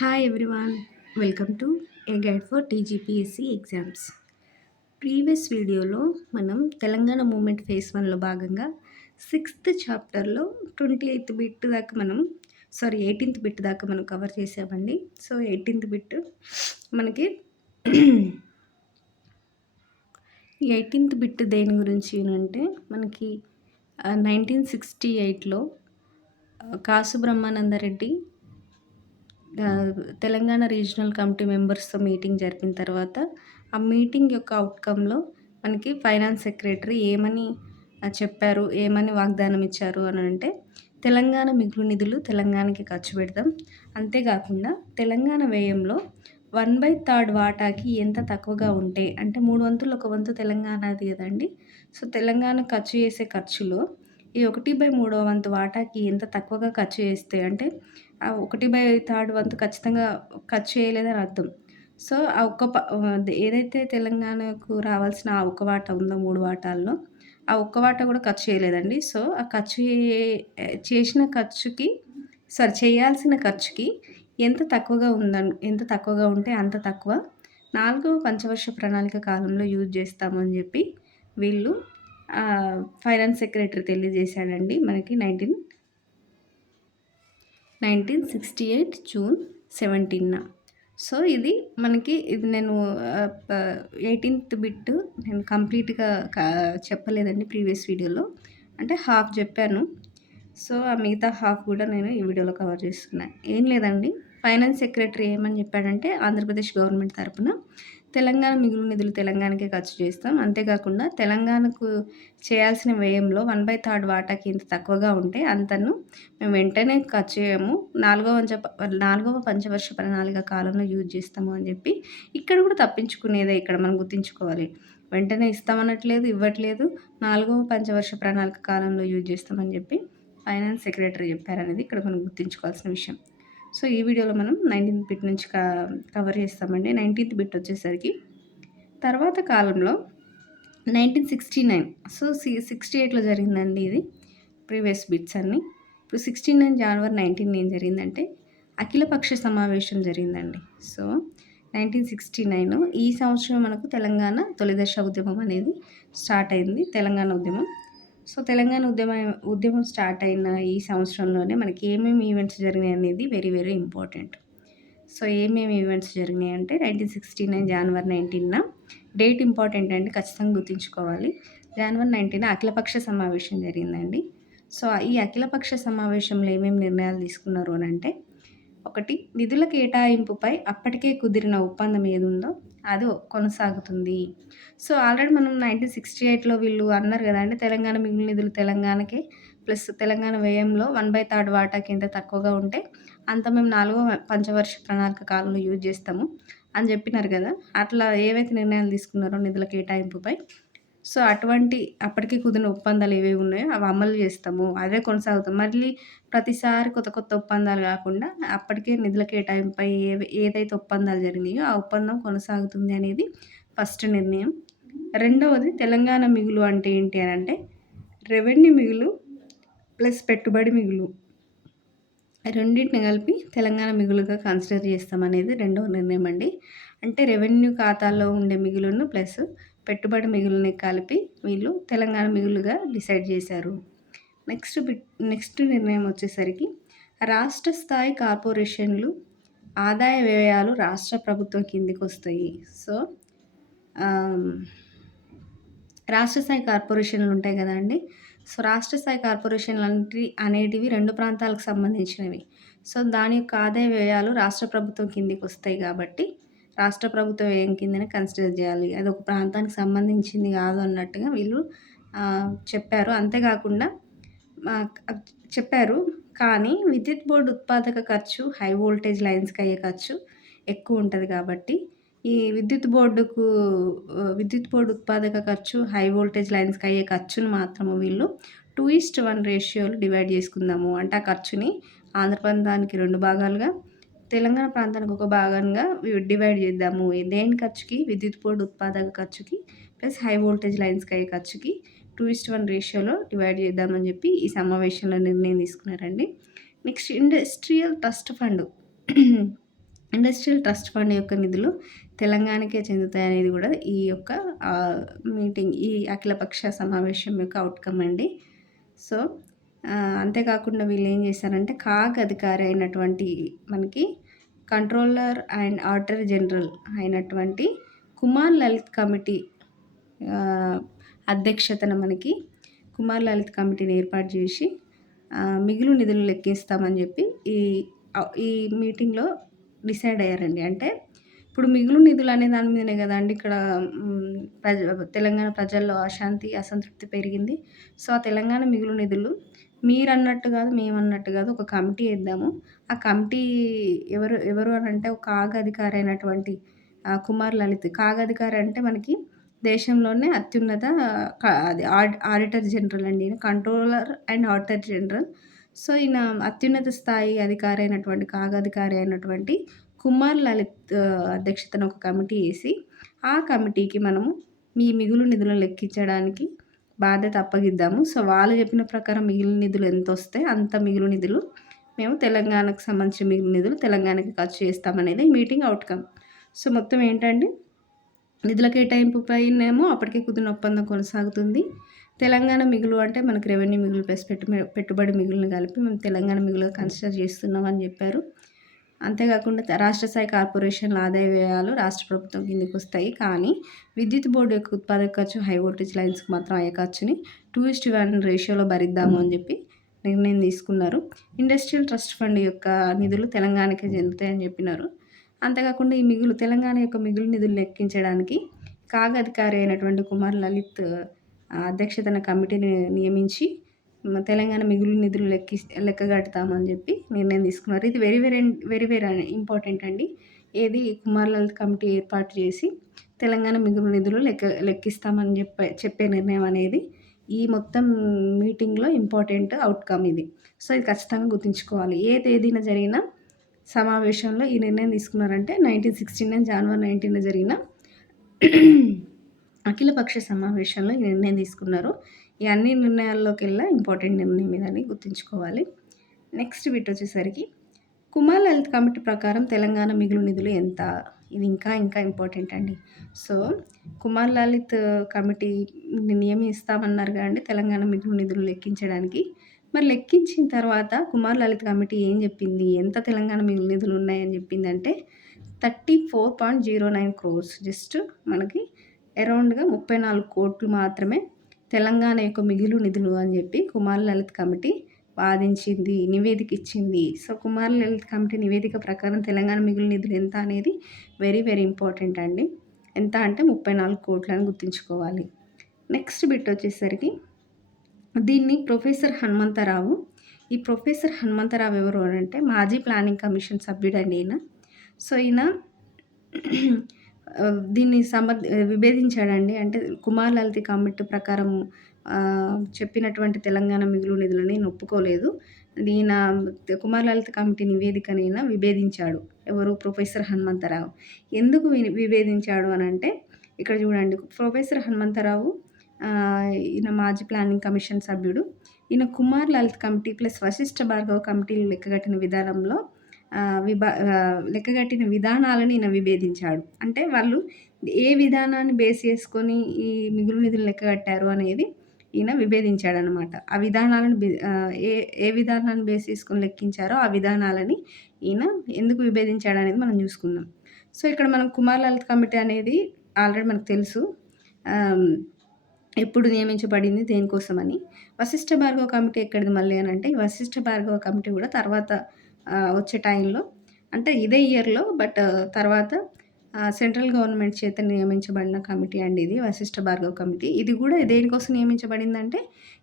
Hi everyone, welcome to A guide for TGPSC exams. Previous వీడియోలో మనం Telangana moment phase 1లో భాగంగా 6th చాప్టర్లో 28th bit దాకా మనం 18th బిట్ దాకా మనం కవర్ చేసామండి. సో 18th బిట్ మనకి ఈ 18th బిట్ దేని గురించి అంటే మనకి 1968లో కాసు బ్రహ్మానందరెడ్డి తెలంగాణ రీజనల్ కమిటీ మెంబర్స్‌తో మీటింగ్ జరిపిన తర్వాత, ఆ మీటింగ్ యొక్క ఔట్‌కమ్‌లో మనకి ఫైనాన్స్ సెక్రటరీ ఏమని చెప్పారు, ఏమని వాగ్దానం ఇచ్చారు అనంటే, తెలంగాణ మిగులు నిధులు తెలంగాణకి ఖర్చు పెడదాం. అంతేగాకుండా తెలంగాణ వ్యయంలో 1/3 వాటాకి ఎంత తక్కువగా ఉంటే, అంటే 3 వంతులు ఒక వంతు తెలంగాణది గదండీ! సో, తెలంగాణ ఖర్చు చేసే ఖర్చులో ఈ 1/3 వంతు వాటాకి ఎంత తక్కువగా ఖర్చు చేస్తే అంటే ఆ 1/3 వంతు ఖచ్చితంగా ఖర్చు చేయలేదని అర్థం. సో, ఆ ఏదైతే తెలంగాణకు రావాల్సిన ఆ ఒక్క వాటా ఉందో 3 వాటాల్లో, ఆ ఒక్క వాటా కూడా ఖర్చు చేయలేదండి. సో, ఆ ఖర్చు చేసిన ఖర్చుకి చేయాల్సిన ఖర్చుకి ఎంత తక్కువగా ఉంటే అంత తక్కువ 4వ పంచవర్ష ప్రణాళిక కాలంలో యూజ్ చేస్తామని చెప్పి వీళ్ళు ఫైనాన్స్ సెక్రటరీ తెలియజేశాడండి మనకి 1968 జూన్ 17న. సో, ఇది నేను 18th బిట్ నేను కంప్లీట్‌గా చెప్పలేదండి ప్రీవియస్ వీడియోలో. అంటే హాఫ్ చెప్పాను. సో, ఆ మిగతా హాఫ్ కూడా నేను ఈ వీడియోలో కవర్ చేస్తున్నా. ఏం లేదండి, ఫైనాన్స్ సెక్రటరీ ఏమని చెప్పాడంటే, ఆంధ్రప్రదేశ్ గవర్నమెంట్ తరపున తెలంగాణ మిగులు నిధులు తెలంగాణకే ఖర్చు చేస్తాం. అంతేకాకుండా తెలంగాణకు చేయాల్సిన వ్యయంలో 1/3 వాటాకి ఎంత తక్కువగా ఉంటే అంతను మేము వెంటనే ఖర్చు చేయము. 4వ పంచవర్ష ప్రణాళిక కాలంలో యూజ్ చేస్తాము అని చెప్పి, ఇక్కడ కూడా తప్పించుకునేదే ఇక్కడ మనం గుర్తుంచుకోవాలి. వెంటనే ఇస్తామనట్లేదు, ఇవ్వట్లేదు. 4వ పంచవర్ష ప్రణాళిక కాలంలో యూజ్ చేస్తామని చెప్పి ఫైనాన్స్ సెక్రటరీ చెప్పారనేది ఇక్కడ మనం గుర్తుంచుకోవాల్సిన విషయం. సో, ఈ వీడియోలో మనం 19th బిట్ నుంచి కవర్ చేస్తామండి. 19th బిట్ వచ్చేసరికి తర్వాత కాలంలో 1969 68లో జరిగిందండి ఇది. ప్రీవియస్ బిట్స్ అన్నీ. ఇప్పుడు 69 జనవరి 19 ఏం జరిగిందంటే అఖిలపక్ష సమావేశం జరిగిందండి. సో, 1969 ఈ సంవత్సరం మనకు తెలంగాణ తొలిదశ ఉద్యమం అనేది స్టార్ట్ అయింది. తెలంగాణ ఉద్యమం. సో, తెలంగాణ ఉద్యమం స్టార్ట్ అయిన ఈ సంవత్సరంలోనే మనకి ఏమేమి ఈవెంట్స్ జరిగినాయి అనేది వెరీ వెరీ ఇంపార్టెంట్. సో, ఏమేమి ఈవెంట్స్ జరిగినాయి అంటే 1969 జనవరి 19న డేట్ ఇంపార్టెంట్ అండి, ఖచ్చితంగా గుర్తుంచుకోవాలి. జనవరి 19న అఖిలపక్ష సమావేశం జరిగిందండి. సో, ఈ అఖిలపక్ష సమావేశంలో ఏమేమి నిర్ణయాలు తీసుకున్నారు అనంటే, ఒకటి, నిధుల కేటాయింపుపై అప్పటికే కుదిరిన ఒప్పందం ఏదుందో అది కొనసాగుతుంది. సో, ఆల్రెడీ మనం 1968లో వీళ్ళు అన్నారు గదండీ, తెలంగాణ మిగులు నిధులు తెలంగాణకే ప్లస్ తెలంగాణ వ్యయంలో 1/3 వాటాకి ఎంత తక్కువగా ఉంటే అంత మేము 4వ పంచవర్ష ప్రణాళిక కాలంలో యూజ్ చేస్తాము అని చెప్పినారు కదా! అట్లా ఏవైతే నిర్ణయాలు తీసుకున్నారో నిధుల కేటాయింపుపై, సో, అటువంటి అప్పటికే కుదిరిన ఒప్పందాలు ఏవేవి ఉన్నాయో అవి అమలు చేస్తాము. అవే కొనసాగుతాం. మళ్ళీ ప్రతిసారి కొత్త కొత్త ఒప్పందాలు కాకుండా అప్పటికే నిధుల కేటాయింపుపై ఏదైతే ఒప్పందాలు జరిగినాయో ఆ ఒప్పందం కొనసాగుతుంది అనేది ఫస్ట్ నిర్ణయం. రెండవది, తెలంగాణ మిగులు అంటే ఏంటి అనంటే రెవెన్యూ మిగులు ప్లస్ పెట్టుబడి మిగులు రెండింటిని కలిపి తెలంగాణ మిగులుగా కన్సిడర్ చేస్తామనేది రెండవ నిర్ణయం అండి. అంటే రెవెన్యూ ఖాతాల్లో ఉండే మిగులును ప్లస్ పెట్టుబడి మిగులుని కలిపి వీళ్ళు తెలంగాణ మిగులుగా డిసైడ్ చేశారు. నెక్స్ట్ నిర్ణయం వచ్చేసరికి రాష్ట్ర స్థాయి కార్పొరేషన్లు ఆదాయ వ్యయాలు రాష్ట్ర ప్రభుత్వం కిందికి వస్తాయి. సో, రాష్ట్ర స్థాయి కార్పొరేషన్లు ఉంటాయి కదండీ! సో, రాష్ట్ర స్థాయి కార్పొరేషన్లు అనేటివి 2 ప్రాంతాలకు సంబంధించినవి. సో, దాని యొక్క ఆదాయ వ్యయాలు రాష్ట్ర ప్రభుత్వం కిందికి వస్తాయి కాబట్టి, రాష్ట్ర ప్రభుత్వ వ్యయం కిందనే కన్సిడర్ చేయాలి. అది ఒక ప్రాంతానికి సంబంధించింది కాదు అన్నట్టుగా వీళ్ళు చెప్పారు. అంతేకాకుండా చెప్పారు. కానీ విద్యుత్ బోర్డు ఉత్పాదక ఖర్చు, హై వోల్టేజ్ లైన్స్‌కి అయ్యే ఖర్చు ఎక్కువ ఉంటది కాబట్టి, ఈ విద్యుత్ బోర్డు ఉత్పాదక ఖర్చు, హై వోల్టేజ్ లైన్స్‌కి అయ్యే ఖర్చును మాత్రము వీళ్ళు 2:1 రేషియోలో డివైడ్ చేసుకుందాము. అంటే ఆ ఖర్చుని ఆంధ్ర ప్రాంతానికి 2 భాగాలుగా, తెలంగాణ ప్రాంతానికి ఒక భాగంగా డివైడ్ చేద్దాము. దేని ఖర్చుకి? విద్యుత్ బోర్డు ఉత్పాదక ఖర్చుకి ప్లస్ హై వోల్టేజ్ లైన్స్‌కి అయ్యే ఖర్చుకి 2:1 రేషియోలో డివైడ్ చేద్దామని చెప్పి ఈ సమావేశంలో నిర్ణయం తీసుకున్నారండి. Next, industrial trust fund industrial trust fund యొక్క నిధులు తెలంగాణకే చెందుతాయనేది కూడా ఈ యొక్క మీటింగ్, ఈ అఖిలపక్ష సమావేశం యొక్క అవుట్‌కమ్ అండి. సో, అంతేకాకుండా వీళ్ళేం చేశారంటే కాగ్ అధికారి అయినటువంటి మనకి కంట్రోలర్ అండ్ ఆడిటర్ జనరల్ అయినటువంటి కుమార్ లలిత్ కమిటీ అధ్యక్షతన మనకి కుమార్ లలిత్ కమిటీని ఏర్పాటు చేసి మిగులు నిధులు లెక్కిస్తామని చెప్పి ఈ మీటింగ్‌లో డిసైడ్ అయ్యారండి. అంటే ఇప్పుడు మిగులు నిధులు అనే దాని మీదనే కదండీ ఇక్కడ తెలంగాణ ప్రజల్లో అశాంతి, అసంతృప్తి పెరిగింది. సో, ఆ తెలంగాణ మిగులు నిధులు మీరన్నట్టు కాదు, మేమన్నట్టు కాదు, ఒక కమిటీ ఏద్దాము. ఆ కమిటీ ఎవరు అనంటే ఒక కాగ్ అధికారి అయినటువంటి కుమార్ లలిత్. కాగ్ అధికారి అంటే మనకి దేశంలోనే అత్యున్నత అది ఆడిటర్ జనరల్ అండి. ఈయన controller and auditor general. So, ఈయన అత్యున్నత స్థాయి అధికారి అయినటువంటి కాగ్ అధికారి అయినటువంటి కుమార్ లలిత్ అధ్యక్షతన ఒక కమిటీ ఏసి, ఆ కమిటీకి మనము మీ మిగులు నిధులను లెక్కించడానికి బాధ్యత అప్పగిద్దాము. సో, వాళ్ళు చెప్పిన ప్రకారం మిగిలిన నిధులు ఎంతొస్తే అంత మిగులు నిధులు మేము తెలంగాణకు సంబంధించిన మిగిలిన నిధులు తెలంగాణకి ఖర్చు చేస్తామనేది ఈ మీటింగ్ అవుట్‌కమ్. సో, మొత్తం ఏంటంటే నిధుల కేటాయింపు పైనేమో అప్పటికే కుదిరిన ఒప్పందం కొనసాగుతుంది. తెలంగాణ మిగులు అంటే మనకు రెవెన్యూ మిగులు ప్లస్ పెట్టుబడి మిగులుని కలిపి మేము తెలంగాణ మిగులుగా కన్సిడర్ చేస్తున్నామని చెప్పారు. అంతేకాకుండా రాష్ట్ర స్థాయి కార్పొరేషన్ల ఆదాయ వ్యయాలు రాష్ట్ర ప్రభుత్వం కిందకి వస్తాయి. కానీ విద్యుత్ బోర్డు యొక్క ఉత్పాదక ఖర్చు, హై వోల్టేజ్ లైన్స్కి మాత్రం అయ్యే ఖర్చుని 2:1 రేషియోలో భరిద్దాము అని చెప్పి నిర్ణయం తీసుకున్నారు. ఇండస్ట్రియల్ ట్రస్ట్ ఫండ్ యొక్క నిధులు తెలంగాణకే చెందుతాయని చెప్పినారు. అంతేకాకుండా ఈ తెలంగాణ యొక్క మిగులు నిధులు లెక్కించడానికి కాగ్ అధికారి అయినటువంటి కుమార్ లలిత్ అధ్యక్షతన కమిటీని నియమించి తెలంగాణ మిగులు నిధులు లెక్కగడతామని చెప్పి నిర్ణయం తీసుకున్నారు. ఇది వెరీ ఇంపార్టెంట్ అండి. ఏది కుమార్ లలిత్ కమిటీ ఏర్పాటు చేసి తెలంగాణ మిగులు నిధులు లెక్కిస్తామని చెప్పే నిర్ణయం అనేది ఈ మొత్తం మీటింగ్‌లో ఇంపార్టెంట్ అవుట్‌కమ్ ఇది. సో, ఇది ఖచ్చితంగా గుర్తుంచుకోవాలి. ఏ తేదీన జరిగిన సమావేశంలో ఈ నిర్ణయం తీసుకున్నారంటే 1969 జనవరి 19 జరిగిన అఖిలపక్ష సమావేశంలో ఈ నిర్ణయం తీసుకున్నారు. ఈ అన్ని నిర్ణయాల్లోకెల్లా ఇంపార్టెంట్ నిర్ణయం ఇదని గుర్తుంచుకోవాలి. నెక్స్ట్ బిట్ వచ్చేసరికి కుమార్ లలిత్ కమిటీ ప్రకారం తెలంగాణ మిగులు నిధులు ఎంత? ఇది ఇంకా ఇంపార్టెంట్ అండి. సో, కుమార్ లలిత్ కమిటీని నియమిస్తామన్నారు కదండీ తెలంగాణ మిగులు నిధులు లెక్కించడానికి. మరి లెక్కించిన తర్వాత కుమార్ లలిత్ కమిటీ ఏం చెప్పింది? ఎంత తెలంగాణ మిగులు నిధులు ఉన్నాయని చెప్పిందంటే 34.09 crores. జస్ట్ మనకి అరౌండ్‌గా 34 కోట్లు మాత్రమే తెలంగాణ యొక్క మిగులు నిధులు అని చెప్పి కుమార్ లలిత్ కమిటీ వాదించింది, నివేదిక ఇచ్చింది. సో, కుమార్ లలిత్ కమిటీ నివేదిక ప్రకారం తెలంగాణ మిగులు నిధులు ఎంత అనేది వెరీ ఇంపార్టెంట్ అండి. ఎంత అంటే 34 కోట్లు అని గుర్తుంచుకోవాలి. నెక్స్ట్ బిట్ వచ్చేసరికి దీన్ని ప్రొఫెసర్ హనుమంతరావు. ఈ ప్రొఫెసర్ హనుమంతరావు ఎవరు అంటే మాజీ ప్లానింగ్ కమిషన్ సభ్యుడండి ఈయన. సో, ఈయన దీన్ని విభేదించాడండి. అంటే కుమార్ లలిత్ కమిటీ ప్రకారం చెప్పినటువంటి తెలంగాణ మిగులు నిధులని ఒప్పుకోలేదు. ఈయన కుమార్ లలిత్ కమిటీ నివేదికని ఈయన విభేదించాడు. ఎవరు? ప్రొఫెసర్ హనుమంతరావు. ఎందుకు విభేదించాడు అనంటే ఇక్కడ చూడండి. ప్రొఫెసర్ హనుమంతరావు ఈయన మాజీ ప్లానింగ్ కమిషన్ సభ్యుడు. ఈయన కుమార్ లలిత్ కమిటీ ప్లస్ వశిష్ఠ భార్గవ కమిటీలు లెక్కగట్టిన విధానంలో లెక్కగట్టిన విధానాలను ఈయన విభేదించాడు. అంటే వాళ్ళు ఏ విధానాన్ని బేస్ చేసుకొని ఈ మిగులు నిధులు లెక్కగట్టారు అనేది ఈయన విభేదించాడనమాట. ఆ విధానాలను ఏ విధానాన్ని బేస్ చేసుకొని లెక్కించారో ఆ విధానాలని ఈయన ఎందుకు విభేదించాడనేది మనం చూసుకుందాం. సో, ఇక్కడ మనం కుమార్ లలిత్ కమిటీ అనేది ఆల్రెడీ మనకు తెలుసు. ఎప్పుడు నియమించబడింది, దేనికోసమని. వశిష్ఠ భార్గవ కమిటీ ఎక్కడిది మళ్ళీ అనంటే ఈ వశిష్ఠ భార్గవ కమిటీ కూడా తర్వాత వచ్చే టైంలో అంటే ఇదే ఇయర్‌లో తర్వాత సెంట్రల్ గవర్నమెంట్ చేత నియమించబడిన కమిటీ అండి ఇది వశిష్ఠ భార్గవ కమిటీ. ఇది కూడా దేనికోసం నియమించబడిందంటే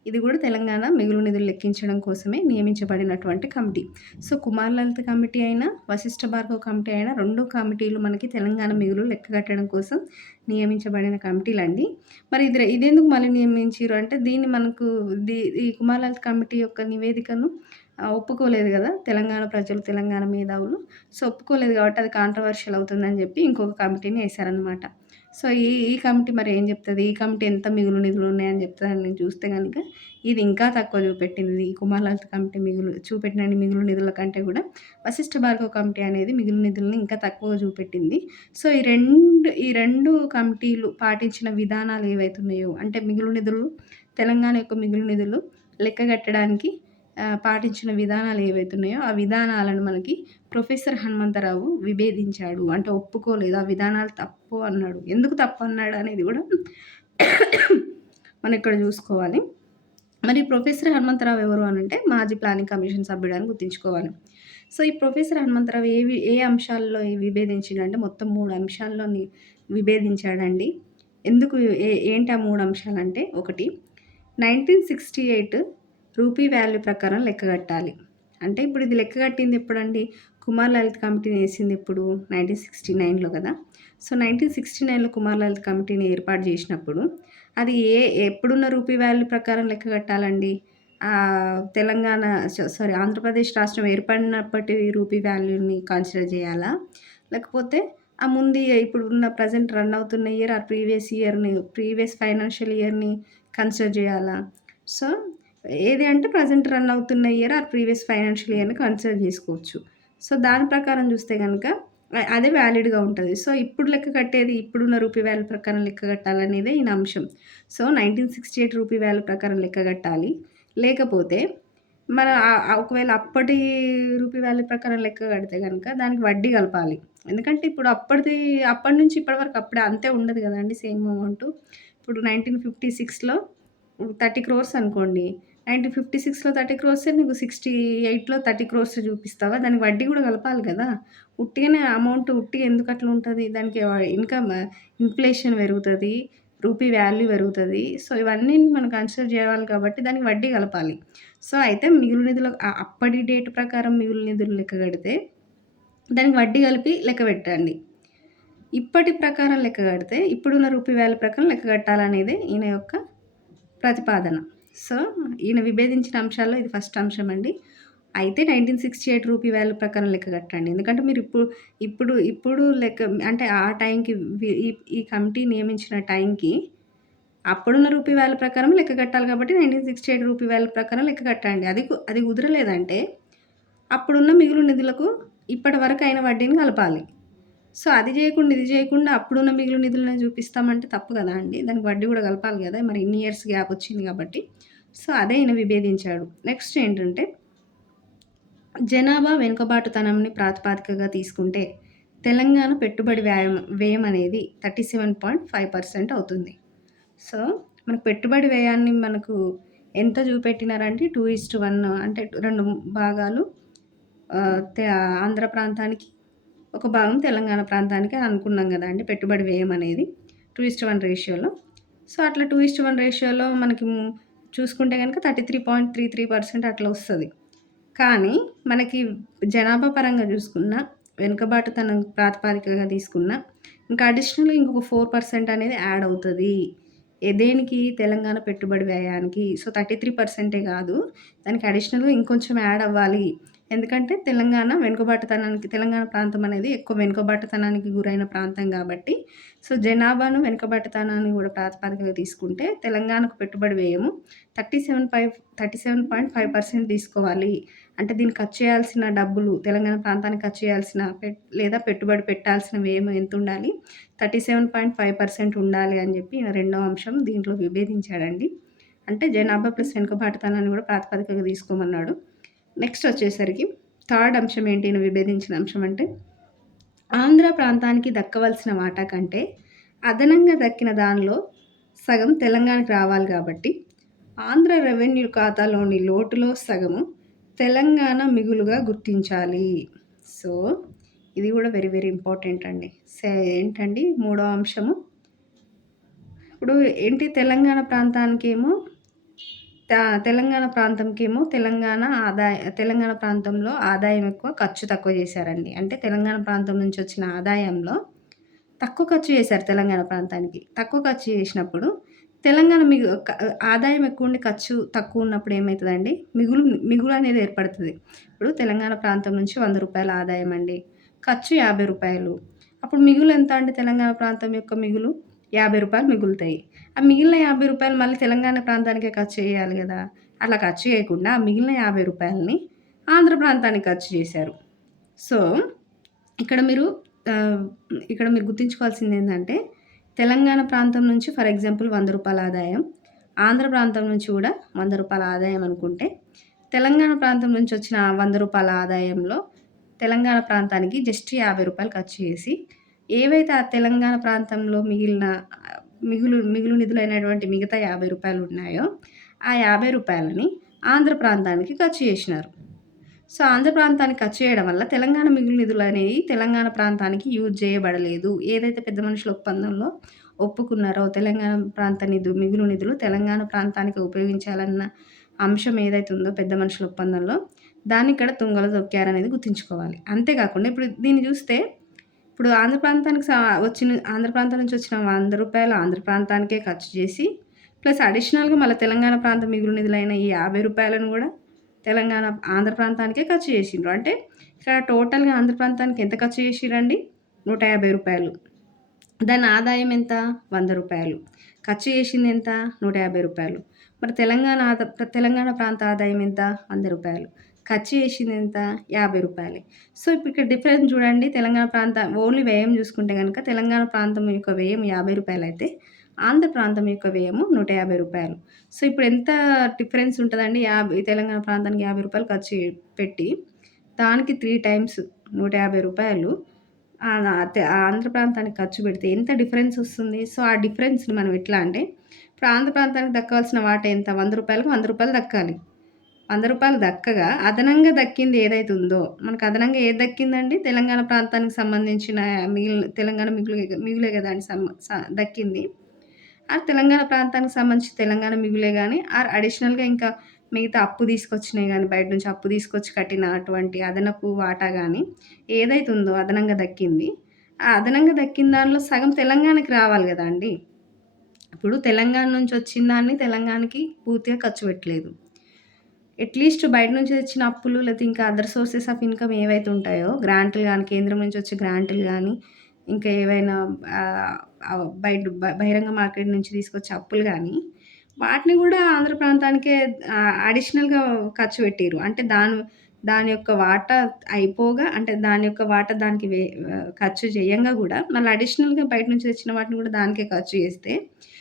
ఇది కూడా తెలంగాణ మిగులు నిధులు లెక్కించడం కోసమే నియమించబడినటువంటి committee. So, Kumar Lalit committee అయినా వశిష్ఠ భార్గవ కమిటీ అయినా 2 కమిటీలు మనకి తెలంగాణ మిగులు లెక్కగట్టడం కోసం నియమించబడిన కమిటీలండి. మరి ఇదెందుకు మళ్ళీ నియమించిర్రు అంటే దీన్ని మనకు ఈ కుమార్ లలిత్ కమిటీ యొక్క నివేదికను ఒప్పుకోలేదు గదా! తెలంగాణ ప్రజలు, తెలంగాణ మేధావులు. సో, ఒప్పుకోలేదు గాబట్టి అది కాంట్రోవర్షియల్ అవుతుందని జెప్పి ఇంకొక కమిటీని ఏశారనమాట. సో, ఈ ఈ కమిటీ మరి ఏం జెప్తది? ఈ కమిటీ ఎంత మిగులు నిధులున్నాయని జెప్తదని చూస్తే గనక ఇది ఇంకా తక్కువ చూపెట్టింది. ఈ కుమార్ లలిత కమిటీ చూపెట్టినన్ని మిగులు నిధుల కంటే గూడా వశిష్ఠ భార్గవ కమిటీ అనేది మిగులు నిధులని ఇంకా తక్కువ చూపెట్టింది. సో, ఈ రెండు కమిటీలు పాటించిన విధానాలు ఏవైతున్నాయో అంటే మిగులు నిధులు తెలంగాణ యొక్క మిగులు నిధులు లెక్కగట్టడానికి పాటించిన విధానాలు ఏవైతున్నాయో ఆ విధానాలను మనకి ప్రొఫెసర్ హనుమంతరావు విభేదించాడు. అంటే ఒప్పుకోలేదు. ఆ విధానాలు తప్పు అన్నాడు. ఎందుకు తప్పు అన్నాడు అనేది గూడా మనం ఇక్కడ చూసుకోవాలి. మరి ప్రొఫెసర్ హనుమంతరావు ఎవరు అనంటే మాజీ ప్లానింగ్ కమిషన్ సభ్యుడు అని గుర్తుంచుకోవాలి. సో, ఈ ప్రొఫెసర్ హనుమంతరావు ఏ అంశాల్లో విభేదించిండంటే మొత్తం 3 అంశాల్లోని విభేదించాడండి. ఎందుకు ఏంటి ఆ 3 అంశాలంటే, ఒకటి 1968 రూపీ వాల్యూ ప్రకారం లెక్కగట్టాలి. అంటే ఇప్పుడు ఇది లెక్కగట్టింది ఎప్పుడండి? కుమార్ లలిత్ కమిటీని ఏసింది ఎప్పుడు? 1969లో కదా! సో, 1969లో కుమార్ లలిత్ కమిటీని ఏర్పాటు చేసినప్పుడు అది ఎప్పుడున్న రూపీ వాల్యూ ప్రకారం లెక్కగట్టాలండి? తెలంగాణ ఆంధ్రప్రదేశ్ రాష్ట్రం ఏర్పడినప్పటి రూపీ వాల్యూని కన్సిడర్ చేయాలా? లేకపోతే ఆ ముందు ఇప్పుడున్న ప్రెజెంట్ రన్ అవుతున్న ఇయర్ ప్రీవియస్ ఫైనాన్షియల్ ఇయర్‌ని కన్సిడర్ చేయాలా? సో, ఏది అంటే ప్రెజెంట్ రన్ అవుతున్న ఇయర్ ప్రీవియస్ ఫైనాన్షియల్ ఇయర్‌ని కన్సిడర్ చేసుకోవచ్చు. సో, దాని ప్రకారం చూస్తే గనక అదే వ్యాలిడ్‌గా ఉంటది. సో, ఇప్పుడు లెక్క కట్టేది ఇప్పుడున్న రూపీ వాల్యూ ప్రకారం లెక్క కట్టాలనేదే ఈయన అంశం. సో, 1968 రూపీ వాల్యూ ప్రకారం లెక్క కట్టాలి. లేకపోతే మన ఒకవేళ అప్పటి రూపీ వాల్యూ ప్రకారం లెక్క కడితే గనక దానికి వడ్డీ కలపాలి. ఎందుకంటే ఇప్పుడు అప్పటి నుంచి ఇప్పటి వరకు అప్పుడే అంతే ఉండదు గదండీ సేమ్ అమౌంటు. ఇప్పుడు 1956లో 30 క్రోర్స్ అనుకోండి. 1956లో 30 క్రోర్సే నీకు 68లో 30 క్రోర్స్ చూపిస్తావా? దానికి వడ్డీ గూడా కలపాలి గదా! ఉట్టిగనే అమౌంట్ ఉట్టిగా ఎందుకు అట్లుంటది? దానికి ఇన్‌కమ్ ఇన్‌ఫ్లేషన్ పెరుగుతది. రూపీ వాల్యూ పెరుగుతది. సో, ఇవన్నీ మనం కన్సిడర్ జేయాలి కాబట్టి దానికి వడ్డీ కలపాలి. సో, అయితే మిగులు నిధులు అప్పటి డేట్ ప్రకారం మిగులు నిధులు లెక్క గడితే దానికి వడ్డీ కలిపి లెక్క పెట్టండి. ఇప్పటి ప్రకారం లెక్క గడితే ఇప్పుడున్న రూపీ వాల్యూ ప్రకారం లెక్క కట్టాలనేదే ఈయన యొక్క ప్రతిపాదన. సో, ఈయన విభేదించిన అంశాల్లో ఇది ఫస్ట్ అంశం అండి. అయితే 1968 రూపీ వాల్యూ ప్రకారం లెక్క కట్టండి. ఎందుకంటే మీరు ఇప్పుడు లెక్క అంటే ఆ టైంకి ఈ కమిటీ నియమించిన టైంకి అప్పుడున్న రూపీ వాల్యూ ప్రకారం లెక్క కట్టాలి కాబట్టి 1968 రూపీ వాల్యూ ప్రకారం లెక్క కట్టండి. అది కుదరలేదంటే అప్పుడున్న మిగులు నిధులకు ఇప్పటి వరకు అయిన వడ్డీని కలపాలి. సో, అది జేయకుండా, ఇది జేయకుండా అప్పుడున్న మిగులు నిధులనే చూపిస్తామంటే తప్పు గదా అండి! దానికి వడ్డీ గూడా కలపాలి గదా! మరి ఇన్ని ఇయర్స్ గ్యాప్ వచ్చింది కాబట్టి. సో, అదే ఈయన విభేదించాడు. నెక్స్ట్ ఏంటంటే జనాభా వెనుకబాటుతనంని ప్రాతిపదికగా తీసుకుంటే తెలంగాణ పెట్టుబడి వ్యయం అనేది 37.5% అవుతుంది. సో, మనకు పెట్టుబడి వ్యయాన్ని మనకు ఎంత చూపెట్టినారంటే 2:1 అంటే 2 భాగాలు ఆంధ్ర ప్రాంతానికి, ఒక భాగం తెలంగాణ ప్రాంతానికి అని అనుకున్నాం గదండీ పెట్టుబడి వ్యయం అనేది 2:1 రేషియోలో. సో, అట్లా 2:1 రేషియోలో మనకి చూసుకుంటే గనక 33.33% అట్లా వస్తది. కానీ మనకి జనాభా పరంగా చూసుకున్నా, వెనుకబాటుతనం ప్రాతిపదికగా తీసుకున్నా, ఇంకా అడిషనల్‌గా ఇంకొక 4% అనేది యాడ్ అవుతది. దేనికి? తెలంగాణ పెట్టుబడి వ్యయానికి. సో, 33% కాదు. దానికి అడిషనల్‌గా ఇంకొంచెం యాడ్ అవ్వాలి. ఎందుకంటే తెలంగాణ ప్రాంతం అనేది ఎక్కువ వెనుకబాటుతనానికి గురైన ప్రాంతం కాబట్టి, సో, జనాభాను వెనుకబాటుతనాన్ని కూడా ప్రాతిపదికగా తీసుకుంటే తెలంగాణకు పెట్టుబడి వ్యయము 37.5% తీసుకోవాలి. అంటే దీనికి ఖర్చు చేయాల్సిన డబ్బులు తెలంగాణ ప్రాంతానికి ఖర్చు చేయాల్సిన లేదా పెట్టుబడి పెట్టాల్సిన వ్యయం ఎంతుండాలి? 37.5% ఉండాలి అని చెప్పి రెండో అంశం దీంట్లో విభేదించాడండి. అంటే జనాభా ప్లస్ వెనుకబాటుతనాన్ని కూడా ప్రాతిపదికగా తీసుకోమన్నాడు. నెక్స్ట్ వచ్చేసరికి థర్డ్ అంశం ఏంటి ఈయన విభేదించిన అంశం అంటే, ఆంధ్ర ప్రాంతానికి దక్కవలసిన వాటా కంటే అదనంగా దక్కిన దానిలో సగం తెలంగాణకి రావాలి కాబట్టి ఆంధ్ర రెవెన్యూ ఖాతాలోని లోటులో సగము తెలంగాణ మిగులుగా గుర్తించాలి. సో, ఇది కూడా వెరీ వెరీ ఇంపార్టెంట్ అండి. ఏంటండి మూడో అంశము, ఇప్పుడు ఏంటి తెలంగాణ ప్రాంతంకేమో తెలంగాణ ప్రాంతంలో ఆదాయం ఎక్కువ, ఖర్చు తక్కువ చేశారండి. అంటే తెలంగాణ ప్రాంతం నుంచి వచ్చిన ఆదాయంలో తక్కువ ఖర్చు చేశారు తెలంగాణ ప్రాంతానికి. తక్కువ ఖర్చు చేసినప్పుడు తెలంగాణ ఆదాయం ఎక్కువుండి ఖర్చు తక్కువున్నప్పుడు ఏమైతదండి, మిగులనేది ఏర్పడతది. ఇప్పుడు తెలంగాణ ప్రాంతం నుంచి రూ. 100 ఆదాయం అండి. ఖర్చు రూ. 50. అప్పుడు మిగులెంత అండి తెలంగాణ ప్రాంతం యొక్క మిగులు? రూ. 50 మిగులుతాయి. ఆ మిగిలిన రూ. 50 మళ్ళీ తెలంగాణ ప్రాంతానికే ఖర్చు చేయాలి గదా! అట్లా ఖర్చు చేయకుండా ఆ మిగిలిన రూ. 50ని ఆంధ్ర ప్రాంతానికి ఖర్చు చేశారు. సో, ఇక్కడ మీరు ఆహ్, ఇక్కడ మీరు గుర్తుంచుకోవాల్సిందేందంటే, తెలంగాణ ప్రాంతం నుంచి ఫర్ ఎగ్జాంపుల్ రూ. 100 ఆదాయం, ఆంధ్ర ప్రాంతం నుంచి కూడా రూ. 100 ఆదాయం అనుకుంటే, తెలంగాణ ప్రాంతం నుంచి వచ్చిన రూ. 100 ఆదాయంలో తెలంగాణ ప్రాంతానికి జస్ట్ రూ. 50 ఖర్చు చేసి, ఏవైతే ఆ తెలంగాణ ప్రాంతంలో మిగిలిన మిగులు నిధులైనటువంటి మిగతా రూ. 50 ఉన్నాయో, ఆ రూ. 50ని ఆంధ్ర ప్రాంతానికి ఖర్చు చేషినారు. సో, ఆంధ్ర ప్రాంతానికి ఖర్చు చేయడం వల్ల తెలంగాణ మిగులు నిధులనేవి తెలంగాణ ప్రాంతానికి యూజ్ చేయబడలేదు. ఏదైతే పెద్ద మనుషుల ఒప్పందంలో ఒప్పుకున్నారో తెలంగాణ ప్రాంత మిగులు నిధులు తెలంగాణ ప్రాంతానికి ఉపయోగించాలన్న అంశం ఏదైతే ఉందో పెద్ద మనుషుల ఒప్పందంలో, దాన్ని ఇక్కడ తుంగలో తొక్కారనేది గుర్తుంచుకోవాలి. అంతే కాకుండా ఇప్పుడు దీన్ని చూస్తే, ఇప్పుడు ఆంధ్ర ప్రాంతానికి ఆంధ్ర ప్రాంతం నుంచి వచ్చిన రూ. 100 ఆంధ్ర ప్రాంతానికే ఖర్చు చేసి, ప్లస్ అడిషనల్‌గా మళ్ళా తెలంగాణ ప్రాంత మిగులు నిధులైన ఈ రూ. 50ను గూడా ఆంధ్ర ప్రాంతానికే ఖర్చు చేసిండ్రు. అంటే ఇక్కడ టోటల్‌గా ఆంధ్ర ప్రాంతానికి ఎంత ఖర్చు చేషిర్రండి? రూ. 150. దాని ఆదాయం ఎంత? రూ. 100. ఖర్చు చేసిందెంత? రూ. 150. మరి తెలంగాణ ప్రాంత ఆదాయం ఎంత? రూ. 100. ఖర్చు చేసిందెంత? రూ. 50. సో, ఇప్పుడు ఇక్కడ డిఫరెన్స్ చూడండి. తెలంగాణ ఓన్లీ వ్యయం చూసుకుంటే గనక తెలంగాణ ప్రాంతం యొక్క వ్యయం రూ. 50 అయితే, ఆంధ్ర ప్రాంతం యొక్క వ్యయము రూ. 150. సో, ఇప్పుడు ఎంత డిఫరెన్స్ ఉంటదండి? తెలంగాణ ప్రాంతానికి రూ. 50 ఖర్చు పెట్టి, దానికి 3 టైమ్స్ రూ. 150 ఆంధ్ర ప్రాంతానికి ఖర్చు పెడితే ఎంత డిఫరెన్స్ ఒస్తుంది? సో, ఆ డిఫరెన్స్‌ని మనం ఎట్లా అంటే, ఇప్పుడు ఆంధ్ర ప్రాంతానికి దక్కాల్సిన వాటా ఎంత? రూ. 100కి రూ. 100 దక్కాలి. రూ. 100 దక్కగా అదనంగా దక్కింది ఏదైతే ఉందో, మనకు అదనంగా ఏది దక్కిందండి? తెలంగాణ ప్రాంతానికి సంబంధించిన తెలంగాణ మిగులే గదండీ దక్కింది. ఆ తెలంగాణ ప్రాంతానికి సంబంధించి తెలంగాణ మిగులే గాని, అడిషనల్‌గా ఇంకా మిగతా అప్పు తీసుకొచ్చినయి గాని, బయట నుంచి అప్పు తీసుకొచ్చి కట్టిన అటువంటి అదనపు వాటా గాని, ఏదైతే ఉందో అదనంగా దక్కింది, ఆ అదనంగా దక్కిన దానిలో సగం తెలంగాణకి రావాలి గదండీ! ఇప్పుడు తెలంగాణ నుంచి వచ్చిన దాన్ని తెలంగాణకి పూర్తిగా ఖర్చు పెట్టలేదు. అట్‌లీస్ట్ బయట నుంచి తెచ్చిన అప్పులు లేతే ఇంకా అదర్ సోర్సెస్ ఆఫ్ ఇన్‌కమ్ ఏవైతే ఉంటాయో, గ్రాంటులు గాని, కేంద్రం నుంచి వచ్చే గ్రాంటులు గాని, ఇంకా ఏవైనా ఆహ్, ఆహ్, బహిరంగ మార్కెట్ నుంచి తీసుకొచ్చే అప్పులు గాని, వాటిని గూడా ఆంధ్ర ప్రాంతానికే అడిషనల్‌గా ఖర్చు పెట్టిర్రు. అంటే దాని యొక్క వాటా అయిపోగా అంటే దాని యొక్క వాటా దానికి ఖర్చు చేయంగా గూడా మళ్ళీ అడిషనల్‌గా బయట నుంచి తెచ్చిన వాటిని గూడా దానికే ఖర్చు చేస్తే,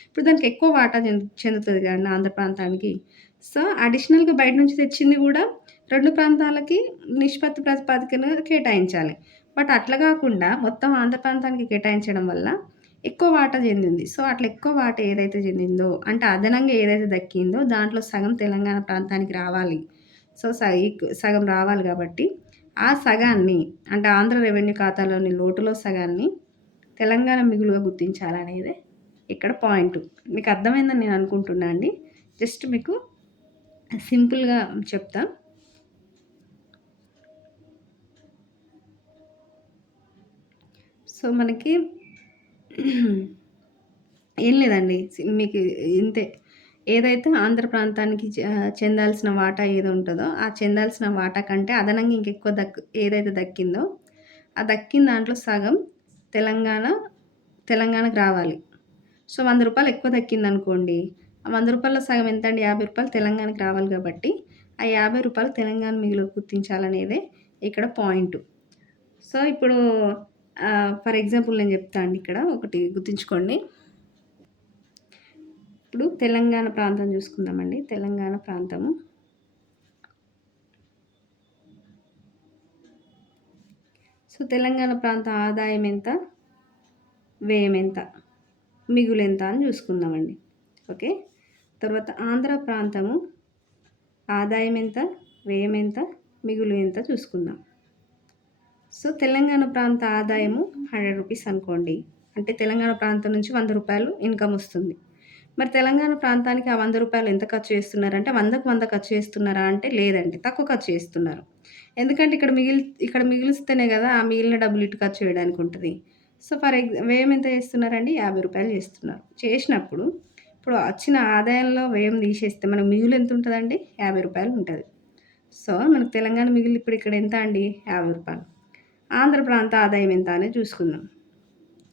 ఇప్పుడు దానికి ఎక్కువ వాటా చెందుతది కదండీ ఆంధ్ర ప్రాంతానికి. సో, అడిషనల్‌గా బయట నుంచి తెచ్చింది గూడా 2 ప్రాంతాలకి నిష్పత్తి ప్రాతిపదికన కేటాయించాలి. బట్ అట్లా గాకుండా మొత్తం ఆంధ్ర ప్రాంతానికి కేటాయించడం వల్ల ఎక్కువ వాటా చెందింది. సో, అట్లా ఎక్కువ వాటా ఏదైతే చెందిందో అంటే అదనంగా ఏదైతే దక్కిందో దాంట్లో సగం తెలంగాణ ప్రాంతానికి రావాలి. సో, సగం రావాలి గాబట్టి ఆ సగాన్ని అంటే ఆంధ్ర రెవెన్యూ ఖాతాలోని లోటులో సగాన్ని తెలంగాణ మిగులుగా గుర్తించాలనేదే ఇక్కడ పాయింటు. మీకు అర్థమైందని నేను అనుకుంటున్నా అండి. జస్ట్ మీకు సింపుల్‌గా చెప్తా. సో, మనకి ఏం లేదండి. మీకు ఇంతే. ఏదైతే ఆంధ్ర ప్రాంతానికి చెందాల్సిన వాటా ఏది ఉంటదో, ఆ చెందాల్సిన వాటా కంటే అదనంగా ఇంకెక్కువ ఏదైతే దక్కిందో, ఆ దక్కిన దాంట్లో సగం తెలంగాణ తెలంగాణకు రావాలి. సో, రూ. 100 ఎక్కువ దక్కిందనుకోండి, ఆ రూ. 100లో సగం ఎంతండి? రూ. 50 తెలంగాణకి రావాలి గాబట్టి, ఆ రూ. 50 తెలంగాణ మిగులుగా గుర్తించాలనేదే ఇక్కడ పాయింటు. సో, ఇప్పుడు ఫర్ ఎగ్జాంపుల్ నేను చెప్తా అండి ఇక్కడ ఒకటి గుర్తుంచుకోండి. ఇప్పుడు తెలంగాణ ప్రాంతం చూసుకుందామండి. తెలంగాణ ప్రాంతము సో, తెలంగాణ ప్రాంత ఆదాయం ఎంత? వ్యయం ఎంత? మిగులెంత అని చూసుకుందామండి. ఓకే. తర్వాత ఆంధ్ర ప్రాంతము ఆదాయం ఎంత? వ్యయం ఎంత? మిగులు ఎంత చూసుకుందాం. సో, తెలంగాణ ప్రాంత ఆదాయము రూ. 100 అనుకోండి. అంటే తెలంగాణ ప్రాంతం నుంచి రూ. 100 ఇన్‌కమ్ వస్తుంది. మరి తెలంగాణ ప్రాంతానికి ఆ రూ. 100 ఎంత ఖర్చు చేస్తున్నారంటే 100కి 100 ఖర్చు చేస్తున్నారా అంటే లేదండి. తక్కువ ఖర్చు చేస్తున్నారు. ఎందుకంటే ఇక్కడ మిగిలిస్తేనే గదా! ఆ మిగిలిన డబ్బులు ఇటు ఖర్చు చేయడానికి ఉంటది. సో, వ్యయం ఎంత చేస్తున్నారండి? రూ. 50 చేస్తున్నారు. చేసినప్పుడు ఇప్పుడు వచ్చిన ఆదాయంలో వ్యయం తీసేస్తే మనకు మిగులు ఎంత ఉంటదండి? రూ. 50 ఉంటది. సో, మనకు తెలంగాణ మిగులు ఇప్పుడు ఇక్కడ ఎంత అండి? రూ. 50. ఆంధ్ర ప్రాంత ఆదాయం ఎంత అనేది చూసుకుందాం.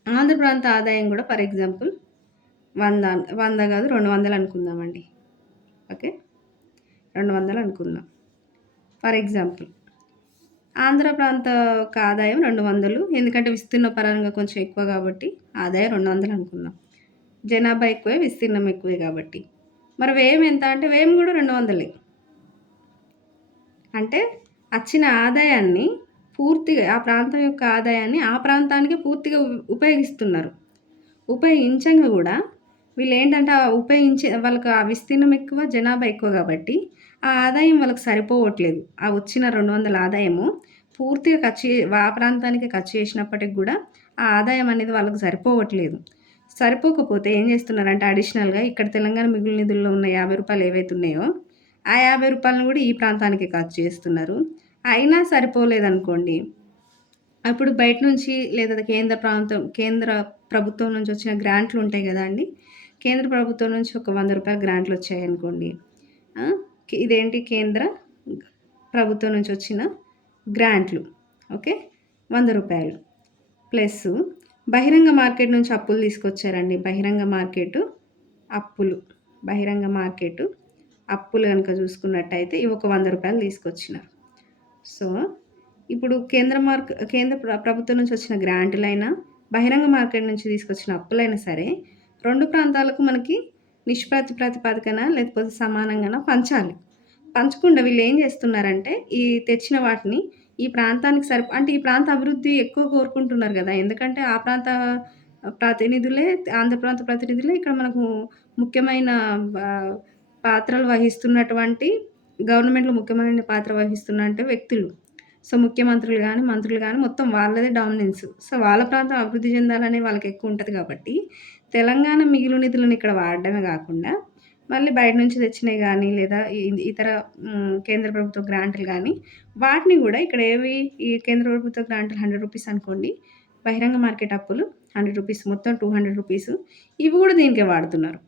ఆంధ్ర ప్రాంత ఆదాయం గూడా ఫర్ ఎగ్జాంపుల్ 100 కాదు 200 అనుకుందామండి. ఓకే. 200 అనుకుందాం. ఫర్ ఎగ్జాంపుల్ ఆంధ్ర ప్రాంత యొక్క ఆదాయం 200 ఎందుకంటే విస్తీర్ణ పరంగా కొంచెం ఎక్కువ కాబట్టి ఆదాయం 200 అనుకుందాం. జనాభా ఎక్కువే, విస్తీర్ణం ఎక్కువే కాబట్టి. మరి వ్యయం ఎంత అంటే వ్యయం కూడా 200. అంటే వచ్చిన ఆదాయాన్ని పూర్తిగా ఆ ప్రాంతం యొక్క ఆదాయాన్ని ఆ ప్రాంతానికి పూర్తిగా ఉపయోగిస్తున్నారు. ఉపయోగించంగా కూడా వీళ్ళేంటంటే ఉపయోగించే వాళ్ళకి ఆ విస్తీర్ణం ఎక్కువ, జనాభా ఎక్కువ కాబట్టి ఆ ఆదాయం వాళ్ళకి సరిపోవట్లేదు. ఆ వచ్చిన 200 ఆదాయము పూర్తిగా ఆ ప్రాంతానికి ఖర్చు చేసినప్పటికి కూడా ఆ ఆదాయం అనేది వాళ్ళకి సరిపోవట్లేదు. సరిపోకపోతే ఏం చేస్తున్నారంటే అడిషనల్‌గా ఇక్కడ తెలంగాణ మిగులు నిధుల్లో ఉన్న రూ. 50 ఏవైతే ఉన్నాయో, ఆ రూ. 50 కూడా ఈ ప్రాంతానికి ఖర్చు చేస్తున్నారు. అయినా సరిపోలేదనుకోండి, అప్పుడు బయట నుంచి లేదా కేంద్ర ప్రభుత్వం నుంచి వచ్చిన గ్రాంట్లు ఉంటాయి గదండీ! కేంద్ర ప్రభుత్వం నుంచి ఒక రూ. 100 గ్రాంట్లు వచ్చాయనుకోండి. ఇదేంటి కేంద్ర ప్రభుత్వం నుంచి వచ్చిన గ్రాంట్లు. ఓకే. రూ. 100 ప్లస్సు బహిరంగ మార్కెట్ నుంచి అప్పులు తీసుకొచ్చారండి. బహిరంగ మార్కెట్ అప్పులు గనుక చూసుకున్నట్టయితే ఇవి ఒక రూ. 100 తీసుకొచ్చినారు. సో, ఇప్పుడు కేంద్ర ప్రభుత్వం నుంచి వచ్చిన గ్రాంటులైనా, బహిరంగ మార్కెట్ నుంచి తీసుకొచ్చిన అప్పులైనా సరే 2 ప్రాంతాలకు మనకి ప్రాతిపదికన లేకపోతే సమానంగాన పంచాలి. పంచకుండా వీళ్ళేం చేస్తున్నారంటే ఈ తెచ్చిన వాటిని ఈ ప్రాంతానికి అంటే ఈ ప్రాంత అభివృద్ధి ఎక్కువ కోరుకుంటున్నారు గదా! ఎందుకంటే ఆ ప్రాంత ప్రతినిధులే ఆంధ్ర ప్రాంత ప్రతినిధులే ఇక్కడ మనకు ముఖ్యమైన పాత్రలు వహిస్తున్నటువంటి గవర్నమెంట్‌లో ముఖ్యమైన పాత్ర వహిస్తున్నటువంటి వ్యక్తులు. సో, ముఖ్యమంత్రులు గాని, మంత్రులు గాని మొత్తం వాళ్ళదే డామినెన్స్. సో, వాళ్ళ ప్రాంతం అభివృద్ధి చెందాలని వాళ్ళకెక్కువ ఉంటది కాబట్టి, తెలంగాణ మిగులు నిధులను ఇక్కడ వాడడమే గాకుండా, మళ్ళీ బయట నుంచి తెచ్చినయి గానీ, లేదా ఇతర కేంద్ర ప్రభుత్వ గ్రాంటులు గానీ, వాటిని గూడా ఇక్కడ ఈ కేంద్ర ప్రభుత్వ గ్రాంటులు రూ. 100 అనుకోండి. బహిరంగ మార్కెట్ అప్పులు రూ. 100 మొత్తం రూ. 200 ఇవి గూడా దీనికే వాడుతున్నారు.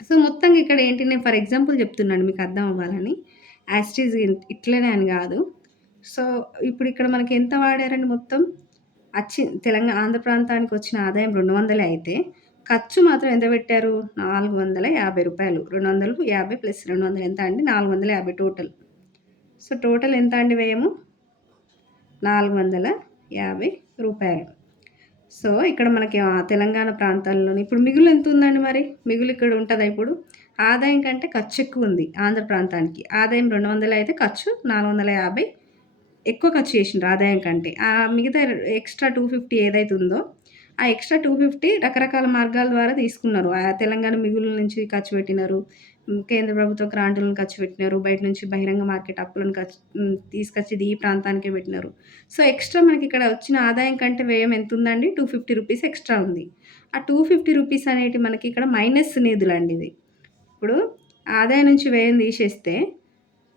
సో, మొత్తంగా ఇక్కడ ఏంటి నేను ఫర్ ఎగ్జాంపుల్ చెప్తున్నాను మీకు అర్థం అవ్వాలని. యాజ్ ఇట్ ఈజ్ ఇట్లనే అని గాదు. సో, ఇప్పుడు ఇక్కడ మనకి ఎంత వాడారండి మొత్తం? ఆంధ్ర ప్రాంతానికి వచ్చిన ఆదాయం 200 అయితే, ఖర్చు మాత్రం ఎంత పెట్టారు? రూ. 450. 250 ప్లస్ 200 ఎంత అండి? 450 టోటల్. సో, టోటల్ ఎంత అండి వ్యయము? రూ. 450. సో, ఇక్కడ మనకి తెలంగాణ ప్రాంతాల్లోని ఇప్పుడు మిగులు ఎంతుందండి మరి? మిగులు ఇక్కడ ఉంటదా ఇప్పుడు? ఆదాయం కంటే ఖర్చు ఎక్కువుంది ఆంధ్ర ప్రాంతానికి. ఆదాయం 200 అయితే ఖర్చు 450 ఎక్కువ ఖర్చు చేసిండ్రు ఆదాయం కంటే. మిగతా ఎక్స్‌ట్రా 250 ఏదైతే ఉందో, ఆ ఎక్స్‌ట్రా 250 రకరకాల మార్గాల ద్వారా తీసుకున్నారు. తెలంగాణ మిగులు నుంచి ఖర్చు పెట్టినారు. కేంద్ర ప్రభుత్వ గ్రాంటులను ఖర్చు పెట్టినారు. బయట నుంచి బహిరంగ మార్కెట్ అప్పులను తీసుకొచ్చి ఈ ప్రాంతానికే పెట్టినారు. సో, ఎక్స్‌ట్రా మనకిక్కడ వచ్చిన ఆదాయం కంటే వ్యయం ఎంతుందండి? రూ. 250 ఎక్స్‌ట్రా ఉంది. ఆ రూ. 250 అనేటివి మనకి ఇక్కడ మైనస్ నిధులండి ఇది. ఇప్పుడు ఆదాయం నుంచి వ్యయం తీసేస్తే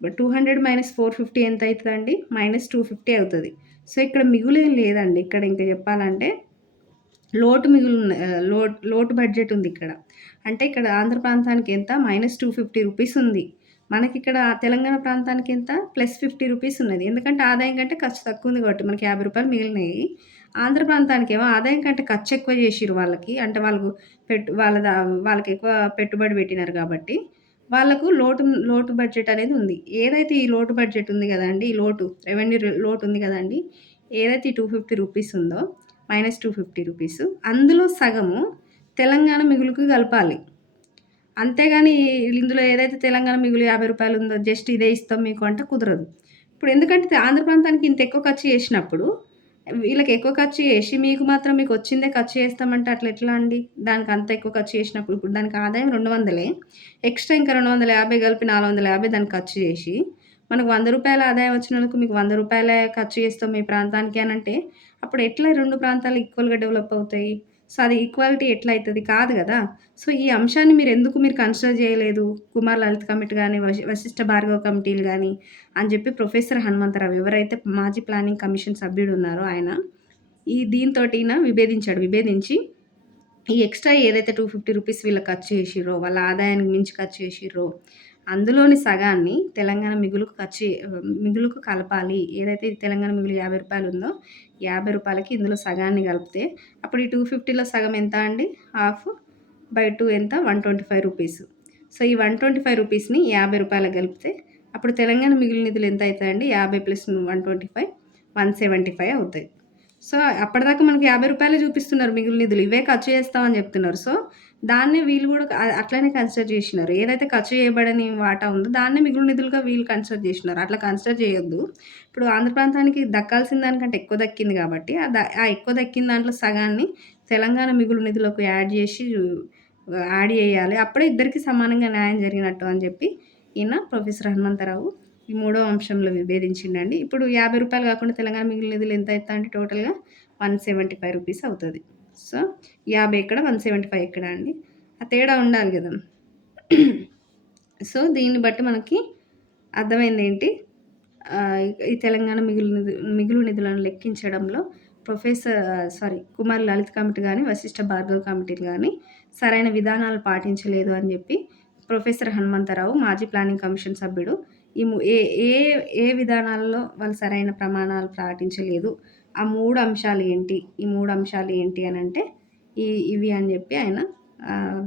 200 - 450 ఎంత అయితదండి? -250 అవుతది. సో, ఇక్కడ మిగులేం లేదండి. ఇక్కడ ఇంకా చెప్పాలంటే లోటు బడ్జెట్ ఉంది ఇక్కడ. అంటే ఇక్కడ ఆంధ్ర ప్రాంతానికి ఎంత -250 ఉంది. మనకిక్కడ తెలంగాణ ప్రాంతానికి ఎంత +50 ఉన్నది. ఎందుకంటే ఆదాయం కంటే ఖర్చు తక్కువ ఉంది కాబట్టి మనకి రూ. 50 మిగిలినాయి. ఆంధ్ర ప్రాంతానికేమో ఆదాయం కంటే ఖర్చు ఎక్కువ చేసిర్రు వాళ్ళకి. అంటే వాళ్ళకి ఎక్కువ పెట్టుబడి పెట్టినారు కాబట్టి వాళ్ళకు లోటు బడ్జెట్ అనేది ఉంది. ఏదైతే ఈ లోటు బడ్జెట్ ఉంది గదండీ! ఈ రెవెన్యూ లోటు ఉంది గదండీ! ఏదైతే ఈ రూ. 250 ఉందో -250 అందులో సగము తెలంగాణ మిగులుకు కలపాలి. అంతేగాని ఇందులో ఏదైతే తెలంగాణ మిగులు రూ. 50 ఉందో జస్ట్ ఇదే ఇస్తాం మీకు అంటే కుదరదు. ఇప్పుడు ఎందుకంటే ఆంధ్ర ప్రాంతానికి ఇంత ఎక్కువ ఖర్చు చేసినప్పుడు వీళ్ళకి ఎక్కువ ఖర్చు చేసి మీకు మాత్రం మీకొచ్చిందే ఖర్చు చేస్తామంటే అట్లా ఎట్లా అండి? దానికి అంత ఎక్కువ ఖర్చు చేసినప్పుడు ఇప్పుడు దానికి ఆదాయం 200 ఎక్స్‌ట్రా ఇంకా 250 కలిపి 450 దానికి ఖర్చు చేసి, మనకు రూ. 100 ఆదాయం వచ్చినందుకు మీకు రూ. 100 ఖర్చు చేస్తాం మీ ప్రాంతానికి అనంటే, అప్పుడు ఎట్లా 2 ప్రాంతాలు ఈక్వల్‌గా డెవలప్ అవుతాయి? సో, అది ఈక్వాలిటీ ఎట్లా అయితది? కాదు గదా! సో, ఈ అంశాన్ని మీరు కన్సిడర్ చేయలేదు. కుమార్ లలిత్ కమిటీ గాని, వశిష్ఠ భార్గవ కమిటీలు గాని అని చెప్పి ప్రొఫెసర్ హనుమంతరావు ఎవరైతే మాజీ ప్లానింగ్ కమిషన్ సభ్యుడున్నారో ఆయన దీనితోటి విభేదించాడు. విభేదించి ఈ ఎక్స్‌ట్రా ఏదైతే రూ. 250 వీళ్ళకి ఖర్చు చేసిర్రో, వాళ్ళ ఆదాయానికి మించి ఖర్చు చేసిర్రో, అందులోని సగాన్ని తెలంగాణ మిగులుకు కలపాలి. ఏదైతే తెలంగాణ మిగులు రూ. 50 ఉందో, రూ. 50కి ఇందులో సగాన్ని కలిపితే, అప్పుడు ఈ 250లో సగం ఎంత అండి? హాఫ్ బై 2 ఎంత? రూ. 125. సో, ఈ రూ. 125ని రూ. 50 కలిపితే, అప్పుడు తెలంగాణ మిగులు నిధులు ఎంత అయితాయండి? 50 + 125 175 అవుతాయి. సో, అప్పటిదాకా మనకి రూ. 50 చూపిస్తున్నారు మిగులు నిధులు. ఇవే ఖర్చు చేస్తామని చెప్తున్నారు. సో, దాన్నే వీళ్ళు కూడా అట్లనే కన్సిడర్ చేసినారు. ఏదైతే ఖర్చు చేయబడని వాటా ఉందో దాన్నే మిగులు నిధులుగా వీళ్ళు కన్సిడర్ చేసినారు. అట్లా కన్సిడర్ చేయొద్దు. ఇప్పుడు ఆంధ్ర ప్రాంతానికి దక్కాల్సిన దానికంటే ఎక్కువ దక్కింది కాబట్టి, ఆ ఎక్కువ దక్కిన దాంట్లో సగాన్ని తెలంగాణ మిగులు నిధులకు యాడ్ చేయాలి. అప్పుడే ఇద్దరికీ సమానంగా న్యాయం జరిగినట్టు అని చెప్పి ఈయన ప్రొఫెసర్ హనుమంతరావు ఈ మూడో అంశంలో విభేదించిండండి. ఇప్పుడు రూ. 50 కాకుండా తెలంగాణ మిగులు నిధులు ఎంత అయితాయంటే టోటల్‌గా రూ. 175 అవుతది. సో, 50 ఎక్కడ, 175 ఎక్కడ అండి? ఆ తేడా ఉండాలి గదా! సో, దీన్ని బట్టి మనకి అర్థమైందేంటి? ఈ తెలంగాణ మిగులు నిధులను లెక్కించడంలో కుమార్ లలిత్ కమిటీ గాని, వశిష్ఠ భార్గవ్ కమిటీలు గాని సరైన విధానాలు పాటించలేదు అని జెప్పి ప్రొఫెసర్ హనుమంతరావు మాజీ ప్లానింగ్ కమిషన్ సభ్యుడు ఈ ము ఏ ఏ ఏ విధానాల్లో వాళ్ళు సరైన ప్రమాణాలు పాటించలేదు. ఆ 3 అంశాలు ఏంటి? ఈ 3 అంశాలు ఏంటి అనంటే ఇవి అని జెప్పి ఆయన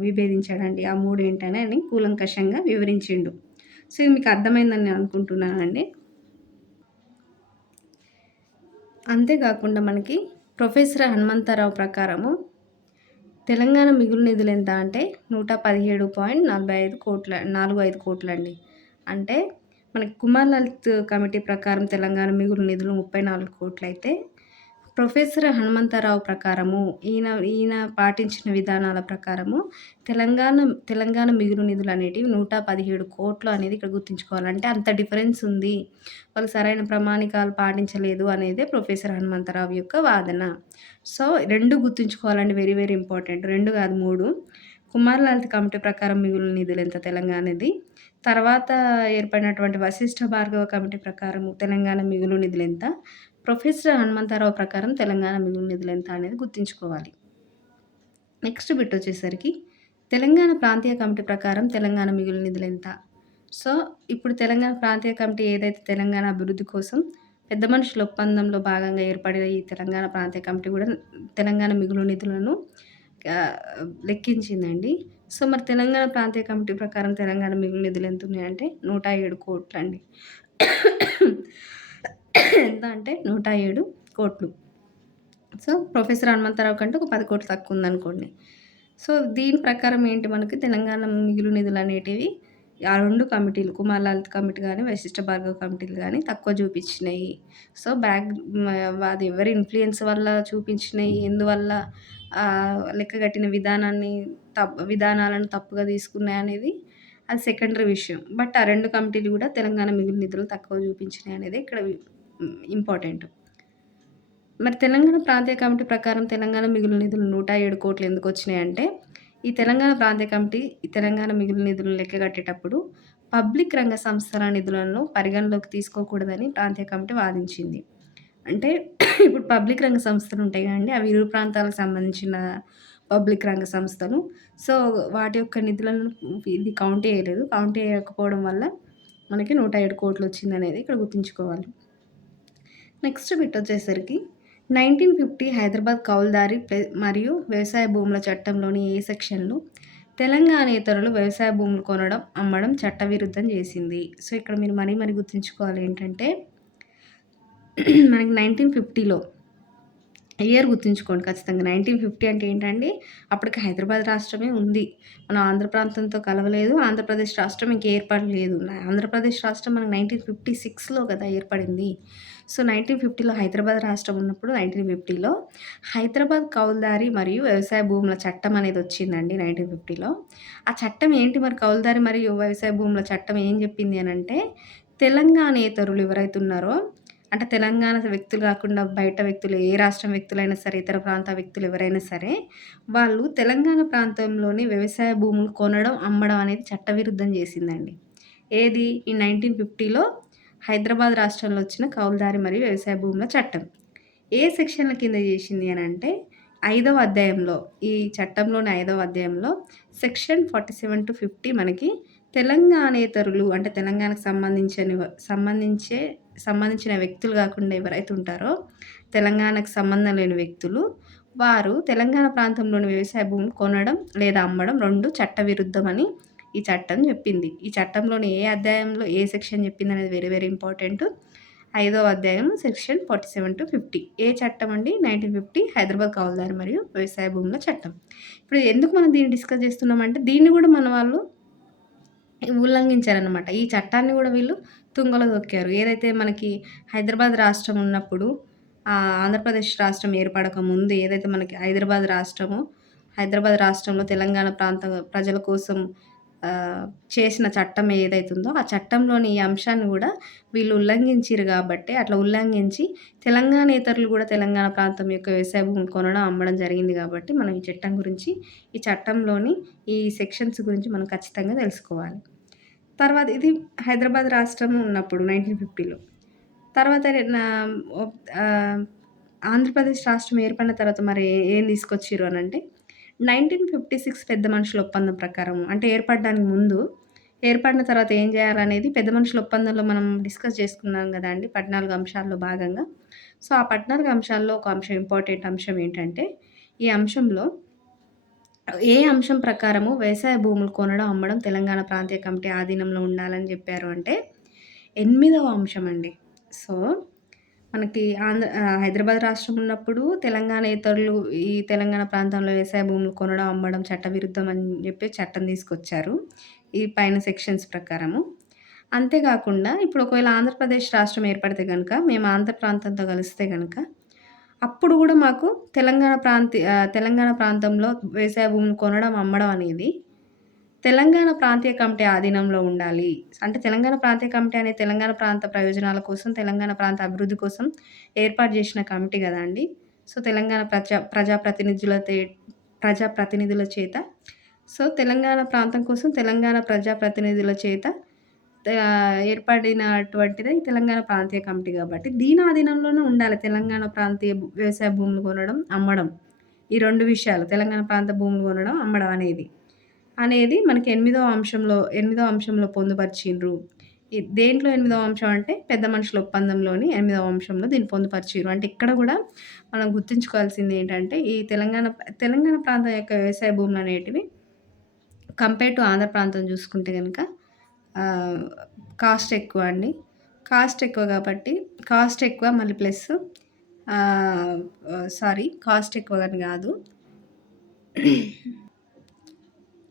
విభేదించాడండి. ఆ 3 ఏంటని కూలంకషంగా వివరించిండు. సో, ఇది మీకు అర్థమైందని నేను అనుకుంటున్నానండి. అంతేకాకుండా మనకి ప్రొఫెసర్ హనుమంతరావు ప్రకారము తెలంగాణ మిగులు నిధులు ఎంత అంటే 117.45 కోట్లండి. అంటే మనకి కుమార్ లలిత్ కమిటీ ప్రకారం తెలంగాణ మిగులు నిధులు 34 కోట్లయితే, ప్రొఫెసర్ హనుమంతరావు ప్రకారము ఈయన పాటించిన విధానాల ప్రకారము తెలంగాణ మిగులు నిధులు అనేటివి 117 కోట్లు అనేది ఇక్కడ గుర్తుంచుకోవాలి. అంటే అంత డిఫరెన్స్ ఉంది. వాళ్ళు సరైన ప్రమాణికాలు పాటించలేదు అనేదే ప్రొఫెసర్ హనుమంతరావు యొక్క వాదన. సో, 2 గుర్తుంచుకోవాలండి. Very very important. 2 కాదు 3. కుమార్ లలిత్ కమిటీ ప్రకారం మిగులు నిధులు ఎంత తెలంగాణది. తర్వాత ఏర్పడినటువంటి వశిష్ఠ భార్గవ కమిటీ ప్రకారము తెలంగాణ మిగులు నిధులు ఎంత. ప్రొఫెసర్ హనుమంతరావు ప్రకారం తెలంగాణ మిగులు నిధులు ఎంత అనేది గుర్తుంచుకోవాలి. నెక్స్ట్ బిట్ వచ్చేసరికి తెలంగాణ ప్రాంతీయ కమిటీ ప్రకారం తెలంగాణ మిగులు నిధులు ఎంత. సో, ఇప్పుడు తెలంగాణ ప్రాంతీయ కమిటీ ఏదైతే తెలంగాణ అభివృద్ధి కోసం పెద్ద మనుషుల ఒప్పందంలో భాగంగా ఏర్పడిన ఈ తెలంగాణ ప్రాంతీయ కమిటీ కూడా తెలంగాణ మిగులు నిధులను లెక్కించిందండి. సో, మరి తెలంగాణ ప్రాంతీయ కమిటీ ప్రకారం తెలంగాణ మిగులు నిధులు ఎంత ఉన్నాయంటే 107 కోట్లండి. ఎంత అంటే 107 కోట్లు. సో, ప్రొఫెసర్ హనుమంతరావు కంటే ఒక 10 కోట్లు తక్కువ ఉందనుకోండి. సో, దీని ప్రకారం ఏంటి మనకి తెలంగాణ మిగులు నిధులు అనేటివి ఆ 2 కమిటీలు కుమార్ లలిత్ కమిటీ గాని, వశిష్ఠ భార్గవ్ కమిటీలు గాని తక్కువ చూపించినాయి. సో, అది ఎవరి ఇన్‌ఫ్లుయెన్స్ వల్ల చూపించినాయి, ఎందువల్ల లెక్కగట్టిన విధానాలను తప్పుగా తీసుకున్నాయనేది అది సెకండరీ విషయం. బట్ ఆ 2 కమిటీలు కూడా తెలంగాణ మిగులు నిధులు తక్కువ చూపించినాయి అనేది ఇక్కడ ఇంపార్టెంట్. మరి తెలంగాణ ప్రాంతీయ కమిటీ ప్రకారం తెలంగాణ మిగులు నిధులు 107 కోట్లు ఎందుకొచ్చినాయంటే, ఈ తెలంగాణ ప్రాంతీయ కమిటీ ఈ తెలంగాణ మిగులు నిధులను లెక్కగట్టేటప్పుడు పబ్లిక్ రంగ సంస్థల నిధులను పరిగణలోకి తీసుకోకూడదని ప్రాంతీయ కమిటీ వాదించింది. అంటే ఇప్పుడు పబ్లిక్ రంగ సంస్థలు ఉంటాయి కదండీ! అవి ఇరు ప్రాంతాలకు సంబంధించిన పబ్లిక్ రంగ సంస్థలు. సో, వాటి యొక్క నిధులను ఇది కౌంట్ చేయలేదు. కౌంట్ చేయకపోవడం వల్ల మనకి 107 కోట్లు వచ్చిందనేది ఇక్కడ గుర్తుంచుకోవాలి. నెక్స్ట్ బిట్ వచ్చేసరికి 1950 హైదరాబాద్ కౌలుదారి మరియు వ్యవసాయ భూముల చట్టంలోని ఏ సెక్షన్‌లు తెలంగాణేతరులు వ్యవసాయ భూములు కొనడం, అమ్మడం చట్టవిరుద్ధం చేసింది. సో, ఇక్కడ మీరు మరీ గుర్తుంచుకోవాలి ఏంటంటే మనకి 1950లో ఇయర్ గుర్తుంచుకోండి ఖచ్చితంగా. 1950 అంటే ఏంటండి, అప్పటికి హైదరాబాద్ రాష్ట్రమే ఉంది. మనం ఆంధ్ర ప్రాంతంతో కలవలేదు. ఆంధ్రప్రదేశ్ రాష్ట్రం ఇంక ఏర్పడలేదు. ఆంధ్రప్రదేశ్ రాష్ట్రం మనకు 1956లో కదా ఏర్పడింది. సో, 1950లో హైదరాబాద్ రాష్ట్రం ఉన్నప్పుడు 1950లో హైదరాబాద్ కౌలుదారి మరియు వ్యవసాయ భూముల చట్టం అనేది వచ్చిందండి 1950లో. ఆ చట్టం ఏంటి మరి కౌలుదారి మరియు వ్యవసాయ భూముల చట్టం ఏం చెప్పింది అనంటే, తెలంగాణేతరులు ఎవరైతే ఉన్నారో అంటే తెలంగాణ వ్యక్తులు కాకుండా బయట వ్యక్తులు ఏ రాష్ట్రం వ్యక్తులైనా సరే, ఇతర ప్రాంత వ్యక్తులు ఎవరైనా సరే, వాళ్ళు తెలంగాణ ప్రాంతంలోని వ్యవసాయ భూములు కొనడం, అమ్మడం అనేది చట్టవిరుద్ధం చేసిందండి. ఏది? ఈ 1950లో హైదరాబాద్ రాష్ట్రంలో వచ్చిన కౌలుదారి మరియు వ్యవసాయ భూముల చట్టం. ఏ సెక్షన్ల కింద చేసింది అనంటే ఐదవ అధ్యాయంలో, ఈ చట్టంలోని ఐదవ అధ్యాయంలో సెక్షన్ 47-50 మనకి తెలంగాణేతరులు అంటే తెలంగాణకు సంబంధించిన వ్యక్తులు గాకుండా ఎవరైతే ఉంటారో, తెలంగాణకు సంబంధం లేని వ్యక్తులు, వారు తెలంగాణ ప్రాంతంలోని వ్యవసాయ భూములు కొనడం లేదా అమ్మడం 2 చట్టవిరుద్ధమని ఈ చట్టం జెప్పింది. ఈ చట్టంలోని ఏ అధ్యాయంలో ఏ సెక్షన్ జెప్పిందనేది వెరీ వెరీ ఇంపార్టెంట్. ఐదవ అధ్యాయం సెక్షన్ 47-50 ఏ చట్టం అండి? 1950 హైదరాబాద్ కౌలుదారి మరియు వ్యవసాయ భూముల చట్టం. ఇప్పుడు ఎందుకు మనం దీన్ని డిస్కస్ చేస్తున్నామంటే, దీన్ని కూడా మన వాళ్ళు ఉల్లంఘించారనమాట. ఈ చట్టాన్ని కూడా వీళ్ళు తుంగలో తొక్కారు. ఏదైతే మనకి హైదరాబాద్ రాష్ట్రం ఉన్నప్పుడు, ఆంధ్రప్రదేశ్ రాష్ట్రం ఏర్పడక ముందు ఏదైతే మనకి హైదరాబాద్ రాష్ట్రంలో తెలంగాణ ప్రాంత ప్రజల కోసం చేసిన చట్టం ఏదైతుందో, ఆ చట్టంలోని ఈ అంశాన్ని కూడా వీళ్ళు ఉల్లంఘించిర్రు గాబట్టే, అట్లా ఉల్లంఘించి తెలంగాణేతరులు కూడా తెలంగాణ ప్రాంతం యొక్క వ్యవసాయ భూములు కొనడం, అమ్మడం జరిగింది గాబట్టి, మనం ఈ చట్టం గురించి, ఈ చట్టంలోని ఈ సెక్షన్స్ గురించి మనం ఖచ్చితంగా తెలుసుకోవాలి. తర్వాత ఇది హైదరాబాద్ రాష్ట్రం ఉన్నప్పుడు 1950లో. తర్వాత ఆంధ్రప్రదేశ్ రాష్ట్రం ఏర్పడిన తర్వాత మరి ఏం తీసుకొచ్చిర్రు అనంటే, 1956 పెద్ద మనుషుల ఒప్పందం ప్రకారం, అంటే ఏర్పడడానికి ముందు, ఏర్పడిన తర్వాత ఏం చేయాలనేది పెద్ద మనుషుల ఒప్పందంలో మనం డిస్కస్ చేసుకున్నాం గదండీ 14 అంశాల్లో భాగంగా. సో, ఆ 14 అంశాల్లో ఒక అంశం, ఇంపార్టెంట్ అంశం ఏంటంటే, ఈ అంశంలో ఏ అంశం ప్రకారము వ్యవసాయ భూములు కొనడం, అమ్మడం తెలంగాణ ప్రాంతీయ కమిటీ ఆధీనంలో ఉండాలని జెప్పారు అంటే, 8వ అంశం అండి. సో, మనకి హైదరాబాద్ రాష్ట్రం ఉన్నప్పుడు తెలంగాణేతరులు ఈ తెలంగాణ ప్రాంతంలో వ్యవసాయ భూములు కొనడం, అమ్మడం చట్టవిరుద్ధం అని జెప్పి చట్టం తీసుకొచ్చారు. ఈ పైన సెక్షన్స్ ప్రకారము. అంతే గాకుండా ఇప్పుడు ఒకవేళ ఆంధ్రప్రదేశ్ రాష్ట్రం ఏర్పడితే గనక, మేము ఆంధ్ర ప్రాంతంతో కలిస్తే గనక, అప్పుడు గూడా మాకు తెలంగాణ ప్రాంతంలో వ్యవసాయ భూములు కొనడం, అమ్మడం అనేది తెలంగాణ ప్రాంతీయ కమిటీ ఆధీనంలో ఉండాలి. అంటే తెలంగాణ ప్రాంతీయ కమిటీ అనేది తెలంగాణ ప్రాంత ప్రయోజనాల కోసం, తెలంగాణ ప్రాంత అభివృద్ధి కోసం ఏర్పాటు చేసిన కమిటీ గదండీ. సో, తెలంగాణ ప్రజాప్రతినిధుల చేత, సో, తెలంగాణ ప్రాంతం కోసం తెలంగాణ ప్రజాప్రతినిధుల చేత ఏర్పడినటువంటిదే ఈ తెలంగాణ ప్రాంతీయ కమిటీ గాబట్టి, దీని ఆధీనంలోనే ఉండాలి తెలంగాణ ప్రాంతీయ వ్యవసాయ భూములు కొనడం, అమ్మడం. ఈ 2 విషయాలు తెలంగాణ ప్రాంత భూములు కొనడం, అమ్మడం అనేది మనకి 8వ అంశంలో పొందుపరిచిండ్రు. దేంట్లో 8వ అంశం అంటే, పెద్ద మనుషుల ఒప్పందంలోని 8వ అంశంలో దీన్ని పొందుపరిచిర్రు. అంటే ఇక్కడ గూడా మనం గుర్తుంచుకోవాల్సింది ఏంటంటే, ఈ తెలంగాణ ప్రాంతం యొక్క వ్యవసాయ భూములనేటివి కంపేర్ టు ఆంధ్ర ప్రాంతం చూసుకుంటే గనక కాస్ట్ ఎక్కువ అండి. కాస్ట్ ఎక్కువ కాబట్టి, కాస్ట్ ఎక్కువ మళ్ళీ ప్లస్ కాస్ట్ ఎక్కువని గాదు.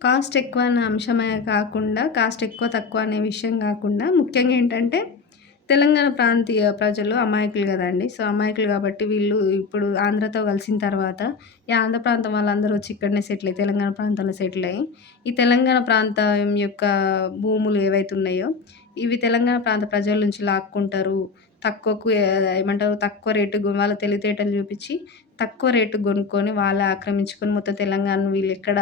కాస్ట్ ఎక్కువ అనే అంశమే కాకుండా, కాస్ట్ ఎక్కువ, తక్కువ అనే విషయం గాకుండా, ముఖ్యంగా ఏంటంటే, తెలంగాణ ప్రాంతీయ ప్రజలు అమాయకులు గదండీ. సో, అమాయకులు గాబట్టి వీళ్ళు ఇప్పుడు ఆంధ్రతో కలిసిన తర్వాత, ఈ ఆంధ్ర ప్రాంతం వాళ్ళందరూ వచ్చి ఇక్కడనే సెటిల్ అయ్యి, తెలంగాణ ప్రాంతంలో సెటిల్ అయ్యి, ఈ తెలంగాణ ప్రాంతం యొక్క భూములు ఏవైతే ఉన్నాయో, ఇవి తెలంగాణ ప్రాంత ప్రజల నుంచి లాక్కుంటారు. తక్కువ రేటుకి వాళ్ళ తెలివితేటలు చూపిచ్చి, తక్కువ రేటుకి కొనుక్కొని, వాళ్ళే ఆక్రమించుకొని మొత్తం తెలంగాణను వీళ్ళెక్కడ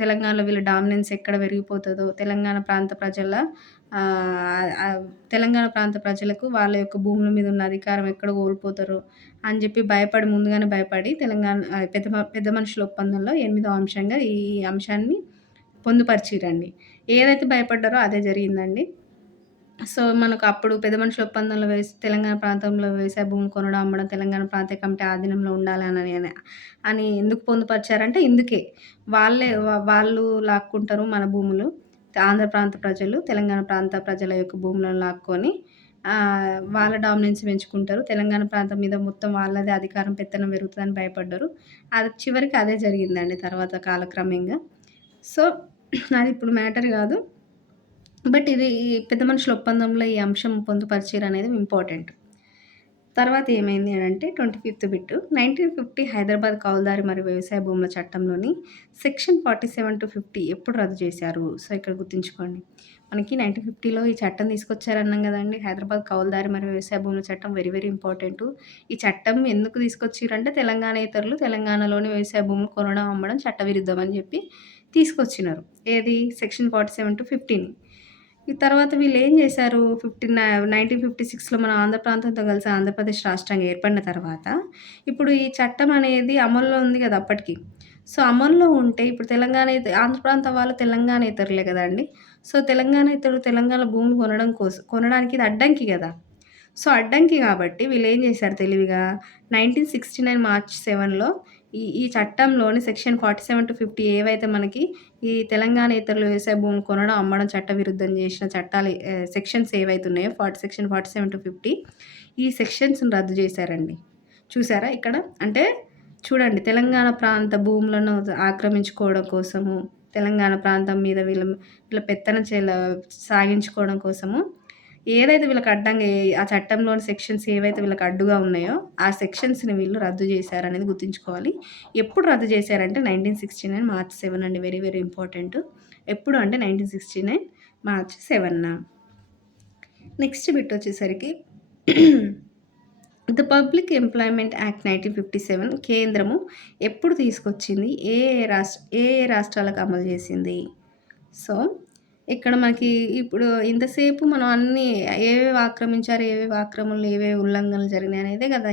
తెలంగాణలో వీళ్ళ డామినెన్స్ ఎక్కడ పెరిగిపోతదో, తెలంగాణ ప్రాంత ప్రజలకు వాళ్ళ యొక్క భూముల మీద ఉన్న అధికారం ఎక్కడ కోల్పోతారో అని చెప్పి ముందుగానే భయపడి పెద్ద మనుషుల ఒప్పందంలో 8వ అంశంగా ఈ అంశాన్ని పొందుపరిచిర్రండి. ఏదైతే భయపడ్డారో అదే జరిగిందండి. సో, మనకు అప్పుడు పెద్ద మనుషుల ఒప్పందంలో తెలంగాణ ప్రాంతంలో వ్యవసాయ భూములు కొనడం, అమ్మడం తెలంగాణ ప్రాంతీయ కమిటీ ఆధీనంలో ఉండాలని ఎందుకు పొందుపరిచారంటే ఇందుకే. వాళ్ళు లాక్కుంటారు మన భూములు. ఆంధ్ర ప్రాంత ప్రజలు తెలంగాణ ప్రాంత ప్రజల యొక్క భూములను లాక్కొని వాళ్ళ డామినెన్స్ పెంచుకుంటారు. తెలంగాణ ప్రాంతం మీద మొత్తం వాళ్ళదే అధికారం, పెత్తనం పెరుగుతదని భయపడ్డారు. అది చివరికి అదే జరిగిందండి తర్వాత కాలక్రమేణా. సో, అది ఇప్పుడు మ్యాటర్ గాదు. బట్ ఇది ఈ పెద్ద మనుషుల ఒప్పందంలో ఈ అంశం పొందుపరిచిర్రనేది ఇంపార్టెంట్. తర్వాత ఏమైంది అనంటే 25th బిట్ 1950 హైదరాబాద్ కౌలుదారి మరియు వ్యవసాయ భూముల చట్టంలోని సెక్షన్ 47-50 ఎప్పుడు రద్దు చేశారు? సో, ఇక్కడ గుర్తుంచుకోండి. మనకి 1950లో ఈ చట్టం తీసుకొచ్చారన్నాం గదండీ. హైదరాబాద్ కౌలుదారి మరియు వ్యవసాయ భూముల చట్టం వెరీ వెరీ ఇంపార్టెంటు. ఈ చట్టం ఎందుకు తీసుకొచ్చిర్రంటే, తెలంగాణేతరులు తెలంగాణలోని వ్యవసాయ భూములు కొనడం, అమ్మడం చట్టవిరుద్ధం అని చెప్పి తీసుకొచ్చినారు. ఏది? సెక్షన్ 47-50ని. ఈ తర్వాత వీళ్ళేం జేశారు 1956లో మన ఆంధ్ర ప్రాంతంతో కలిసి ఆంధ్రప్రదేశ్ రాష్ట్రంగా ఏర్పడిన తర్వాత, ఇప్పుడు ఈ చట్టం అనేది అమల్లో ఉంది గదా! అప్పటికి. సో, అమల్లో ఉంటే ఇప్పుడు ఆంధ్ర ప్రాంతం వాళ్ళు తెలంగాణేతరులే గదండీ! సో, తెలంగాణేతరులు తెలంగాణ భూమి కొనడానికి ఇది అడ్డంకి గదా! సో, అడ్డంకి గాబట్టి వీళ్ళేం జేశారు తెలివిగా 1969 మార్చ్ 7లో ఈ చట్టంలోని సెక్షన్ 47-50 ఏవైతే మనకి ఈ తెలంగాణేతరులు వ్యవసాయ భూములు కొనడం, అమ్మడం చట్టవిరుద్ధం జేసిన సెక్షన్స్ ఏవైతే ఉన్నాయో సెక్షన్ 47-50 ఈ సెక్షన్స్‌ని రద్దు జేశారండి. చూసారా ఇక్కడ? అంటే చూడండి తెలంగాణ ప్రాంత భూములను ఆక్రమించుకోవడం కోసము, తెలంగాణ ప్రాంతం మీద వీళ్ళ పెత్తనం సాగించుకోవడం కోసము ఏదైతే వీళ్ళకి అడ్డంగా ఆ చట్టంలోని సెక్షన్స్ ఏవైతే వీళ్ళకి అడ్డుగా ఉన్నాయో, ఆ సెక్షన్స్‌ని వీళ్ళు రద్దు జేశారనేది గుర్తుంచుకోవాలి. ఎప్పుడు రద్దు జేశారంటే 1969 మార్చ్ 7 అండి. Very very important. ఎప్పుడు అంటే 1969 మార్చ్ 7న. నెక్స్ట్ బిట్ వచ్చేసరికి ద పబ్లిక్ ఎంప్లాయ్‌మెంట్ యాక్ట్ 1957 కేంద్రము ఎప్పుడు తీసుకొచ్చింది? ఏ ఏ రాష్ట్రాలకు అమలు జేసింది? సో, ఇక్కడ మనకి ఇప్పుడు ఇంతసేపు మనం అన్నీ ఏవేవి ఆక్రమించారు, ఏవేవి ఆక్రమణలు, ఏవేవి ఉల్లంఘనలు జరిగినాయనేదే గదా!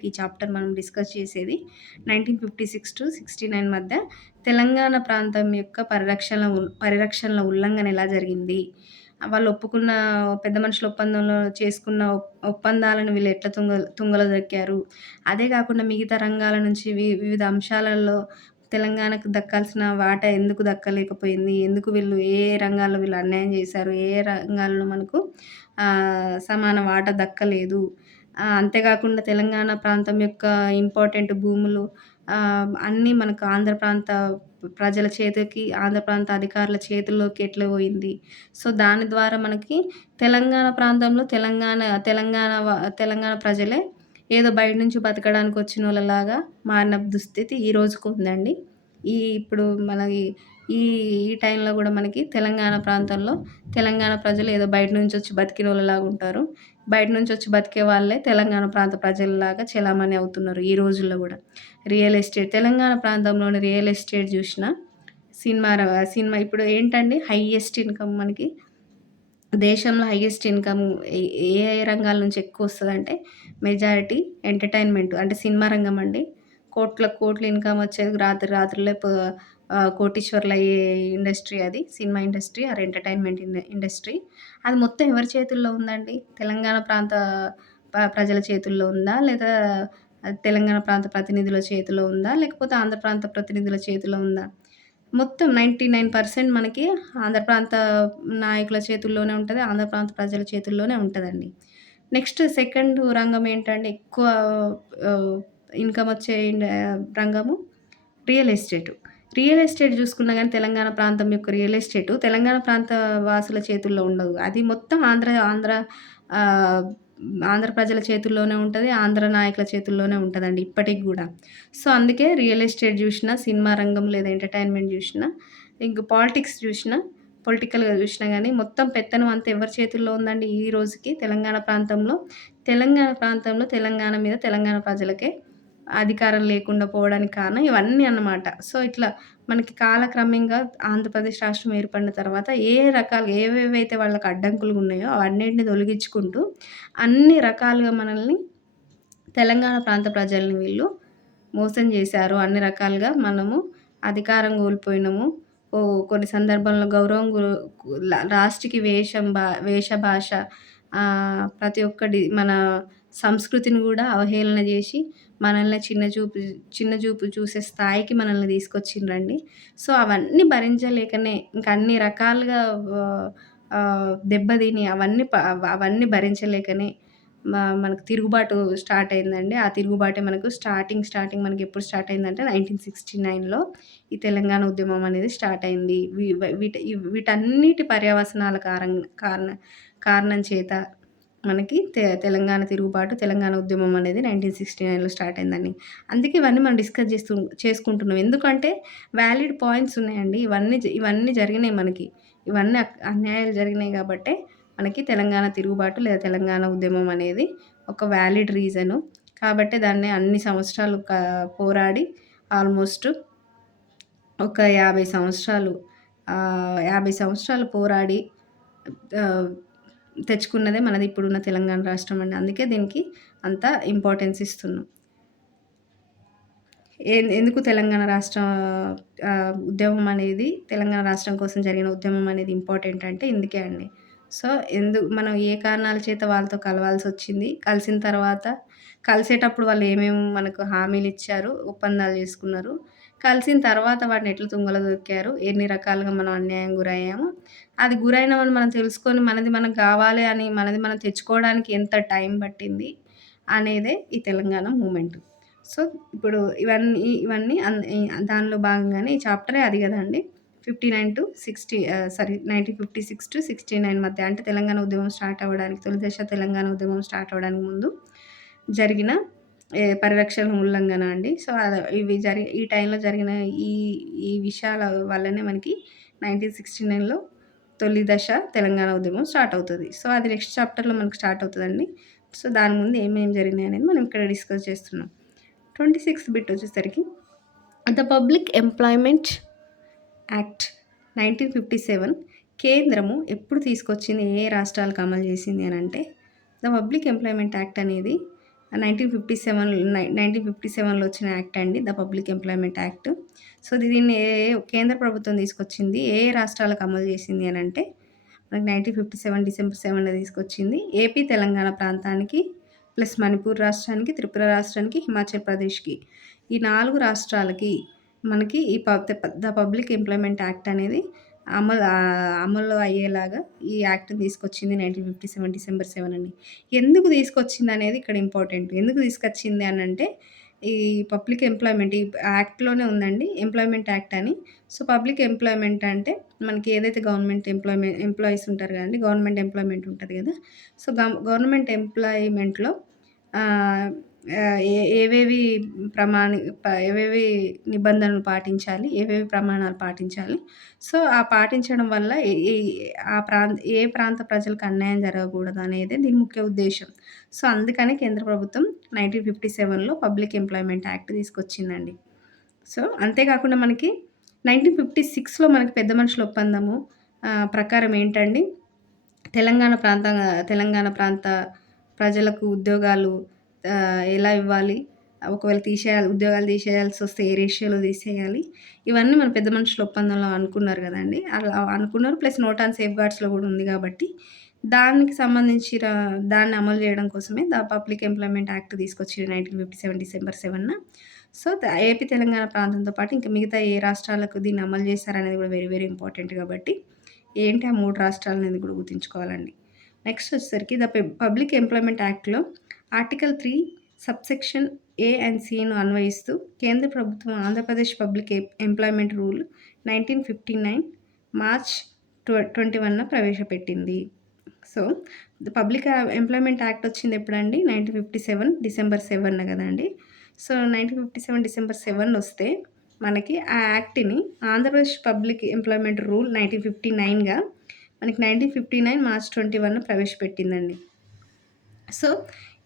ఈ చాప్టర్ మనం డిస్కస్ చేసేది. 1956-69 మధ్య తెలంగాణ ప్రాంతం యొక్క పరిరక్షణల ఉల్లంఘన ఎలా జరిగింది? వాళ్ళు ఒప్పుకున్న పెద్ద మనుషుల ఒప్పందంలో చేసుకున్న ఒప్పందాలను వీళ్ళు ఎట్లా తుంగలో దొక్కారు? అదే గాకుండా మిగతా రంగాల నుంచి వివిధ అంశాలలో తెలంగాణకు దక్కాల్సిన వాటా ఎందుకు దక్కలేకపోయింది? ఎందుకు వీళ్ళు ఏ ఏ రంగాల్లో వీళ్ళు అన్యాయం చేశారు? ఏ ఏ రంగాల్లో మనకు సమాన వాటా దక్కలేదు? అంతేగాకుండా తెలంగాణ ప్రాంతం యొక్క ఇంపార్టెంట్ భూములు అన్నీ మనకు ఆంధ్ర ప్రాంత ప్రజల చేతికి, ఆంధ్ర ప్రాంత అధికారుల చేతుల్లోకి ఎట్లా పోయింది? సో, దాని ద్వారా మనకి తెలంగాణ ప్రాంతంలో తెలంగాణ ప్రజలే ఏదో బయట నుంచి బతకడానికి వచ్చినోళ్ళలాగా మారిన దుస్థితి ఈ రోజుకు ఉందండి. ఇప్పుడు మనకి ఈ ఈ టైంలో గూడా మనకి తెలంగాణ ప్రాంతంలో తెలంగాణ ప్రజలు ఏదో బయట నుంచొచ్చి బతికినోళ్ళలాగా ఉంటారు. బయట నుంచొచ్చి బతికే వాళ్ళే తెలంగాణ ప్రాంత ప్రజల్లాగా చెలామణి అవుతున్నారు ఈ రోజుల్లో గూడా. తెలంగాణ ప్రాంతంలోని రియల్ ఎస్టేట్ జూషినా సినిమా ఇప్పుడు ఏంటండి హైయెస్ట్ ఇన్‌కమ్ మనకి దేశంలో హైయెస్ట్ ఇన్‌కమ్ ఏ ఏ రంగాల నుంచి ఎక్కువొస్తదంటే మెజారిటీ ఎంటర్‌టైన్‌మెంట్ అంటే సినిమా రంగం అండి. కోట్ల ఇన్‌కమ్ వచ్చేది రాత్రులే కోటీశ్వరులయ్యే ఇండస్ట్రీ అది. సినిమా ఇండస్ట్రీ ఆర్ ఎంటర్‌టైన్‌మెంట్ ఇండస్ట్రీ. అది మొత్తం ఎవరి చేతుల్లో ఉందండి? తెలంగాణ ప్రాంత ప్రజల చేతుల్లో ఉందా? లేదా తెలంగాణ ప్రాంత ప్రతినిధుల చేతిలో ఉందా? లేకపోతే ఆంధ్ర ప్రాంత ప్రతినిధుల చేతిలో ఉందా? మొత్తం 99% మనకి ఆంధ్ర ప్రాంత నాయకుల చేతుల్లోనే ఉంటది. ఆంధ్ర ప్రాంత ప్రజల చేతుల్లోనే ఉంటదండి. నెక్స్ట్ సెకండ్ రంగం ఏంటంటే ఎక్కువ ఆహ్, ఇన్‌కమ్ వచ్చే రంగము రియల్ ఎస్టేటు. రియల్ ఎస్టేట్ జూసుకున్నా గానీ తెలంగాణ ప్రాంతం యొక్క రియల్ ఎస్టేటు తెలంగాణ ప్రాంత వాసుల చేతుల్లో ఉండదు. అది మొత్తం ఆహ్, ఆంధ్ర ప్రజల చేతుల్లోనే ఉంటది. ఆంధ్ర నాయకుల చేతుల్లోనే ఉంటదండి ఇప్పటికి గూడా. సో, అందుకే రియల్ ఎస్టేట్ జూషినా, సినిమా రంగం లేదా ఎంటర్‌టైన్‌మెంట్ జూషినా, ఇంక పాలిటిక్స్ జూషినా, పొలిటికల్‌గా జూషినా గానీ మొత్తం పెత్తనం అంతా ఎవరి చేతుల్లో ఉందండి ఈ రోజుకి తెలంగాణ మీద తెలంగాణ ప్రజలకే అధికారం లేకుండా పోవడానికి కారణం ఇవన్నీ అన్నమాట. సో, ఇట్లా మనకి కాలక్రమంగా ఆంధ్రప్రదేశ్ రాష్ట్రం ఏర్పడిన తర్వాత ఏవేవైతే వాళ్ళకి అడ్డంకులున్నాయో అవన్నిటిని తొలగించుకుంటూ అన్ని రకాలుగా మనల్ని తెలంగాణ ప్రాంత ప్రజల్ని వీళ్ళు మోసం జేశారు. అన్ని రకాలుగా మనము అధికారం కోల్పోయినము. కొన్ని సందర్భాల్లో గౌరవం లాస్ట్‌కి వేష భాష ప్రతి ఒక్కటి మన సంస్కృతిని గూడా అవహేళన జేసి మనల్ని చిన్న చూపు చూసే స్థాయికి మనల్ని తీసుకొచ్చిండ్రండి. సో, అవన్నీ భరించలేకనే ఇంక అన్ని రకాలుగా దెబ్బతిని అవన్నీ భరించలేకనే మనకు తిరుగుబాటు స్టార్ట్ అయిందండి. ఆ తిరుగుబాటే మనకు స్టార్టింగ్ మనకెప్పుడు స్టార్ట్ అయిందంటే 1969లో ఈ తెలంగాణ ఉద్యమం అనేది స్టార్ట్ అయింది. వీటన్నిటి పర్యవసనాల కారణం చేత మనకి తెలంగాణ తిరుగుబాటు, తెలంగాణ ఉద్యమం అనేది 1969లో స్టార్ట్ అయిందండి. అందుకే ఇవన్నీ మనం డిస్కస్ చేసుకుంటున్నాం. ఎందుకంటే వాలిడ్ పాయింట్స్ ఉన్నాయండి. ఇవన్నీ జరిగినాయి మనకి. ఇవన్నీ అన్యాయాలు జరిగినాయి గాబట్టే మనకి తెలంగాణ తిరుగుబాటు లేదా తెలంగాణ ఉద్యమం అనేది ఒక వాలిడ్ రీజను. కాబట్టే దాన్ని అన్ని సంవత్సరాలు పోరాడి ఆల్మోస్ట్ ఒక 50 సంవత్సరాలు పోరాడి ఆహ్, తెచ్చుకున్నదే మనది ఇప్పుడున్న తెలంగాణ రాష్ట్రం అండి. అందుకే దీనికి అంత ఇంపార్టెన్స్ ఇస్తున్నాం. ఎందుకు తెలంగాణ రాష్ట్ర ఉద్యమం అనేది తెలంగాణ రాష్ట్రం కోసం జరిగిన ఉద్యమం అనేది ఇంపార్టెంట్ అంటే ఇందుకే అండి. సో, మనం ఏ కారణాల చేత వాళ్ళతో కలవాల్సొచ్చింది. కలిసిన తర్వాత కలిసేటప్పుడు వాళ్ళు ఏమేమి మనకు హామీలిచ్చారు, ఒప్పందాలు చేసుకున్నారు. కలిసిన తర్వాత వాటిని ఎట్లా తుంగలో దొక్కారు, ఎన్ని రకాలుగా మనం అన్యాయం గురయ్యాము. అది గురైనామని మనం తెలుసుకొని మనది మనకు కావాలి అని మనది మనం తెచ్చుకోవడానికి ఎంత టైం పట్టింది అనేదే ఈ తెలంగాణ మూమెంట్. సో, ఇప్పుడు ఇవన్నీ దానిలో భాగంగానే ఈ చాప్టరే అది గదండీ! 1956-69 మధ్య అంటే తెలంగాణ ఉద్యమం స్టార్ట్ అవ్వడానికి తొలి దశ తెలంగాణ ఉద్యమం స్టార్ట్ అవ్వడానికి ముందు జరిగిన పరిరక్షణ ఉల్లంఘన అండి. సో, ఈ టైంలో జరిగిన ఈ ఈ విషయాల వల్లనే మనకి 1969లో తొలి దశ తెలంగాణ ఉద్యమం స్టార్ట్ అవుతది. సో, అది నెక్స్ట్ చాప్టర్‌లో మనకు స్టార్ట్ అవుతదండి. సో, దాని ముందు ఏమేం జరిగినాయనేది మనం ఇక్కడ డిస్కస్ చేస్తున్నాం. 26th బిట్ వచ్చేసరికి ద పబ్లిక్ ఎంప్లాయ్‌మెంట్ యాక్ట్ 1957 కేంద్రము ఎప్పుడు తీసుకొచ్చింది? ఏ రాష్ట్రాలకు అమలు చేసింది అనంటే, ద పబ్లిక్ ఎంప్లాయ్‌మెంట్ యాక్ట్ అనేది 1957లో వచ్చిన యాక్ట్ అండి. The public employment act. So, దీన్ని కేంద్ర ప్రభుత్వం తీసుకొచ్చింది. ఏ రాష్ట్రాలకు అమలు చేసింది అనంటే, మనకి 1957 డిసెంబర్ 7న తీసుకొచ్చింది. ఏపీ, తెలంగాణ ప్రాంతానికి ప్లస్ మణిపూర్ రాష్ట్రానికి, త్రిపుర రాష్ట్రానికి, హిమాచల్ ప్రదేశ్‌కి ఈ 4 రాష్ట్రాలకి మనకి ఈ ద పబ్లిక్ ఎంప్లాయ్‌మెంట్ యాక్ట్ అనేది అమల్లో అయ్యేలాగా ఈ యాక్ట్‌ని తీసుకొచ్చింది 1957 డిసెంబర్ 7 అండి. ఎందుకు తీసుకొచ్చిందనేది ఇక్కడ ఇంపార్టెంట్. ఎందుకు తీసుకొచ్చింది అనంటే, ఈ పబ్లిక్ ఎంప్లాయ్‌మెంట్ ఈ యాక్ట్‌లోనే ఉందండి. ఎంప్లాయ్‌మెంట్ యాక్ట్ అని. సో, పబ్లిక్ ఎంప్లాయ్‌మెంట్ అంటే మనకి ఏదైతే గవర్నమెంట్ ఎంప్లాయీస్ ఉంటారు కదండీ! గవర్నమెంట్ ఎంప్లాయ్‌మెంట్ ఉంటది కదా! సో, గవర్నమెంట్ ఎంప్లాయ్‌మెంట్‌లో ఆహ్, ఆహ్, ఏవేవి ఏవేవి నిబంధనలు పాటించాలి, ఏవేవి ప్రమాణాలు పాటించాలి. సో, ఆ పాటించడం వల్ల ఏ ఏ ఏ ప్రాంత ప్రజలకు అన్యాయం జరగకూడదు అనేదే దీని ముఖ్య ఉద్దేశ్యం. సో, అందుకనే కేంద్ర ప్రభుత్వం 1957లో పబ్లిక్ ఎంప్లాయ్‌మెంట్ యాక్ట్ తీసుకొచ్చిందండి. సో, అంతే కాకుండా మనకి 1956లో మనకి పెద్ద మనుషుల ఒప్పందము ప్రకారం ఏంటండి, తెలంగాణ ప్రాంత ప్రజలకు ఉద్యోగాలు ఎలా ఇవ్వాలి? ఒకవేళ ఉద్యోగాలు తీసేయాల్సొస్తే ఏ రేషియోలో తీసేయాలి? ఇవన్నీ మన పెద్ద మనుషుల ఒప్పందంలో అనుకున్నారు గదండీ! అలా అనుకున్నారు. ప్లస్ నోట్ ఆన్ సేఫ్‌గార్డ్స్‌లో గూడా ఉంది గాబట్టి, దానికి సంబంధించిన దాన్ని అమలు జేయడం కోసమే ద పబ్లిక్ ఎంప్లాయ్‌మెంట్ యాక్ట్ తీసుకొచ్చిండ్రు 1957 డిసెంబర్ 7న. సో, ఏపీ, తెలంగాణ ప్రాంతంతో పాటు ఇంకా మిగతా ఏ రాష్ట్రాలకు దీన్ని అమలు చేశారనేది గూడా వెరీ, వెరీ ఇంపార్టెంట్ గాబట్టి, ఏంటి ఆ 3 రాష్ట్రాలనేది గూడా గుర్తుంచుకోవాలండి. నెక్స్ట్ వచ్చేసరికి పబ్లిక్ ఎంప్లాయ్‌మెంట్ యాక్ట్‌లో ఆర్టికల్ 3 సబ్‌సెక్షన్ ఏ అండ్ సిను అన్వయిస్తూ కేంద్ర ప్రభుత్వం Andhra Pradesh public employment rule 1959 March 21న ప్రవేశపెట్టింది. So, the public employment act వచ్చింది ఎప్పుడండి? 1957 డిసెంబర్ 7న గదండీ! సో, 1957 డిసెంబర్ 7 వస్తే మనకి ఆ యాక్ట్‌ని ఆంధ్రప్రదేశ్ పబ్లిక్ ఎంప్లాయ్‌మెంట్ రూల్ 1959గా మనకి 1959 మార్చ్ 21న ప్రవేశపెట్టిందండి. సో,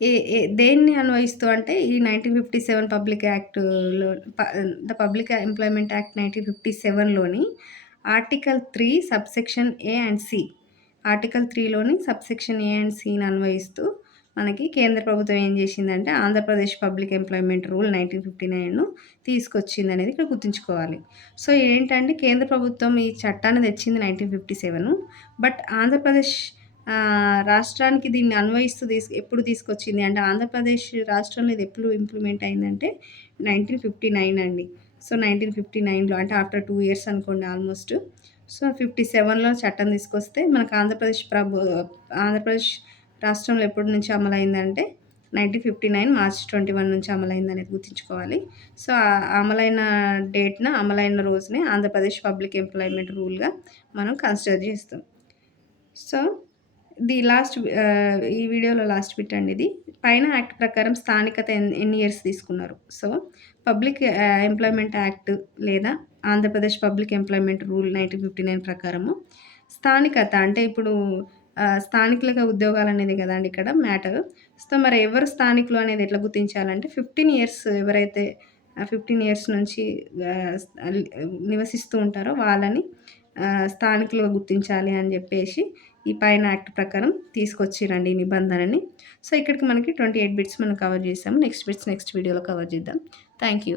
ఏ ఏ దేన్ని అన్వయిస్తూ అంటే ఈ 1957 పబ్లిక్ యాక్ట్‌లో ద పబ్లిక్ ఎంప్లాయ్‌మెంట్ యాక్ట్ 1957లోని article 3 subsection A and C. Article 3లోని సబ్‌సెక్షన్ ఏ అండ్ సిని అన్వయిస్తూ మనకి కేంద్ర ప్రభుత్వం ఏం జేసిందంటే ఆంధ్రప్రదేశ్ పబ్లిక్ ఎంప్లాయ్‌మెంట్ రూల్ 1959ను తీసుకొచ్చిందనేది ఇక్కడ గుర్తుంచుకోవాలి. సో, ఏంటంటే కేంద్ర ప్రభుత్వం ఈ చట్టాన్ని తెచ్చింది 1957. బట్ ఆంధ్రప్రదేశ్ రాష్ట్రానికి దీన్ని అన్వయిస్తూ ఎప్పుడు తీసుకొచ్చింది అంటే ఆంధ్రప్రదేశ్ రాష్ట్రంలో ఇది ఎప్పుడు ఇంప్లిమెంట్ అయిందంటే 1959 అండి. సో, 1959లో అంటే ఆఫ్టర్ 2 ఇయర్స్ అనుకోండి ఆల్మోస్ట్. సో, 57లో చట్టం తీసుకొస్తే మనకు ఆంధ్రప్రదేశ్ రాష్ట్రంలో ఎప్పటి నుంచి అమలైందంటే 1959 మార్చ్ 21 నుంచి అమలైందనేది గుర్తుంచుకోవాలి. సో, అమలైన అమలైన రోజునే ఆంధ్రప్రదేశ్ పబ్లిక్ ఎంప్లాయ్‌మెంట్ రూల్‌గా మనం కన్సిడర్ చేస్తాం. సో, ఈ వీడియోలో లాస్ట్ బిట్ అండి ఇది. పైన యాక్ట్ ప్రకారం స్థానికత ఎన్ని ఇయర్స్ తీసుకున్నారు? సో, పబ్లిక్ ఎంప్లాయ్‌మెంట్ యాక్ట్ లేదా ఆంధ్రప్రదేశ్ పబ్లిక్ ఎంప్లాయ్‌మెంట్ రూల్ 1959 ప్రకారము స్థానికత అంటే ఇప్పుడు స్థానికులుగా ఉద్యోగాలనేది గదండీ ఇక్కడ మ్యాటర్. సో, మరి ఎవరు స్థానికులు అనేది ఎట్లా గుర్తించాలంటే 15 ఇయర్స్ ఎవరైతే 15 ఇయర్స్ నుంచి నివసిస్తూ ఉంటారో వాళ్ళని స్థానికులుగా గుర్తించాలి అని జెప్పేసి ఈ పైన యాక్ట్ ప్రకారం తీసుకొచ్చిరండి ఈ నిబంధనని. సో, ఇక్కడికి మనకి 28 బిట్స్ మనం కవర్ చేసాము. నెక్స్ట్ బిట్స్ నెక్స్ట్ వీడియోలో కవర్ చేద్దాం. Thank you.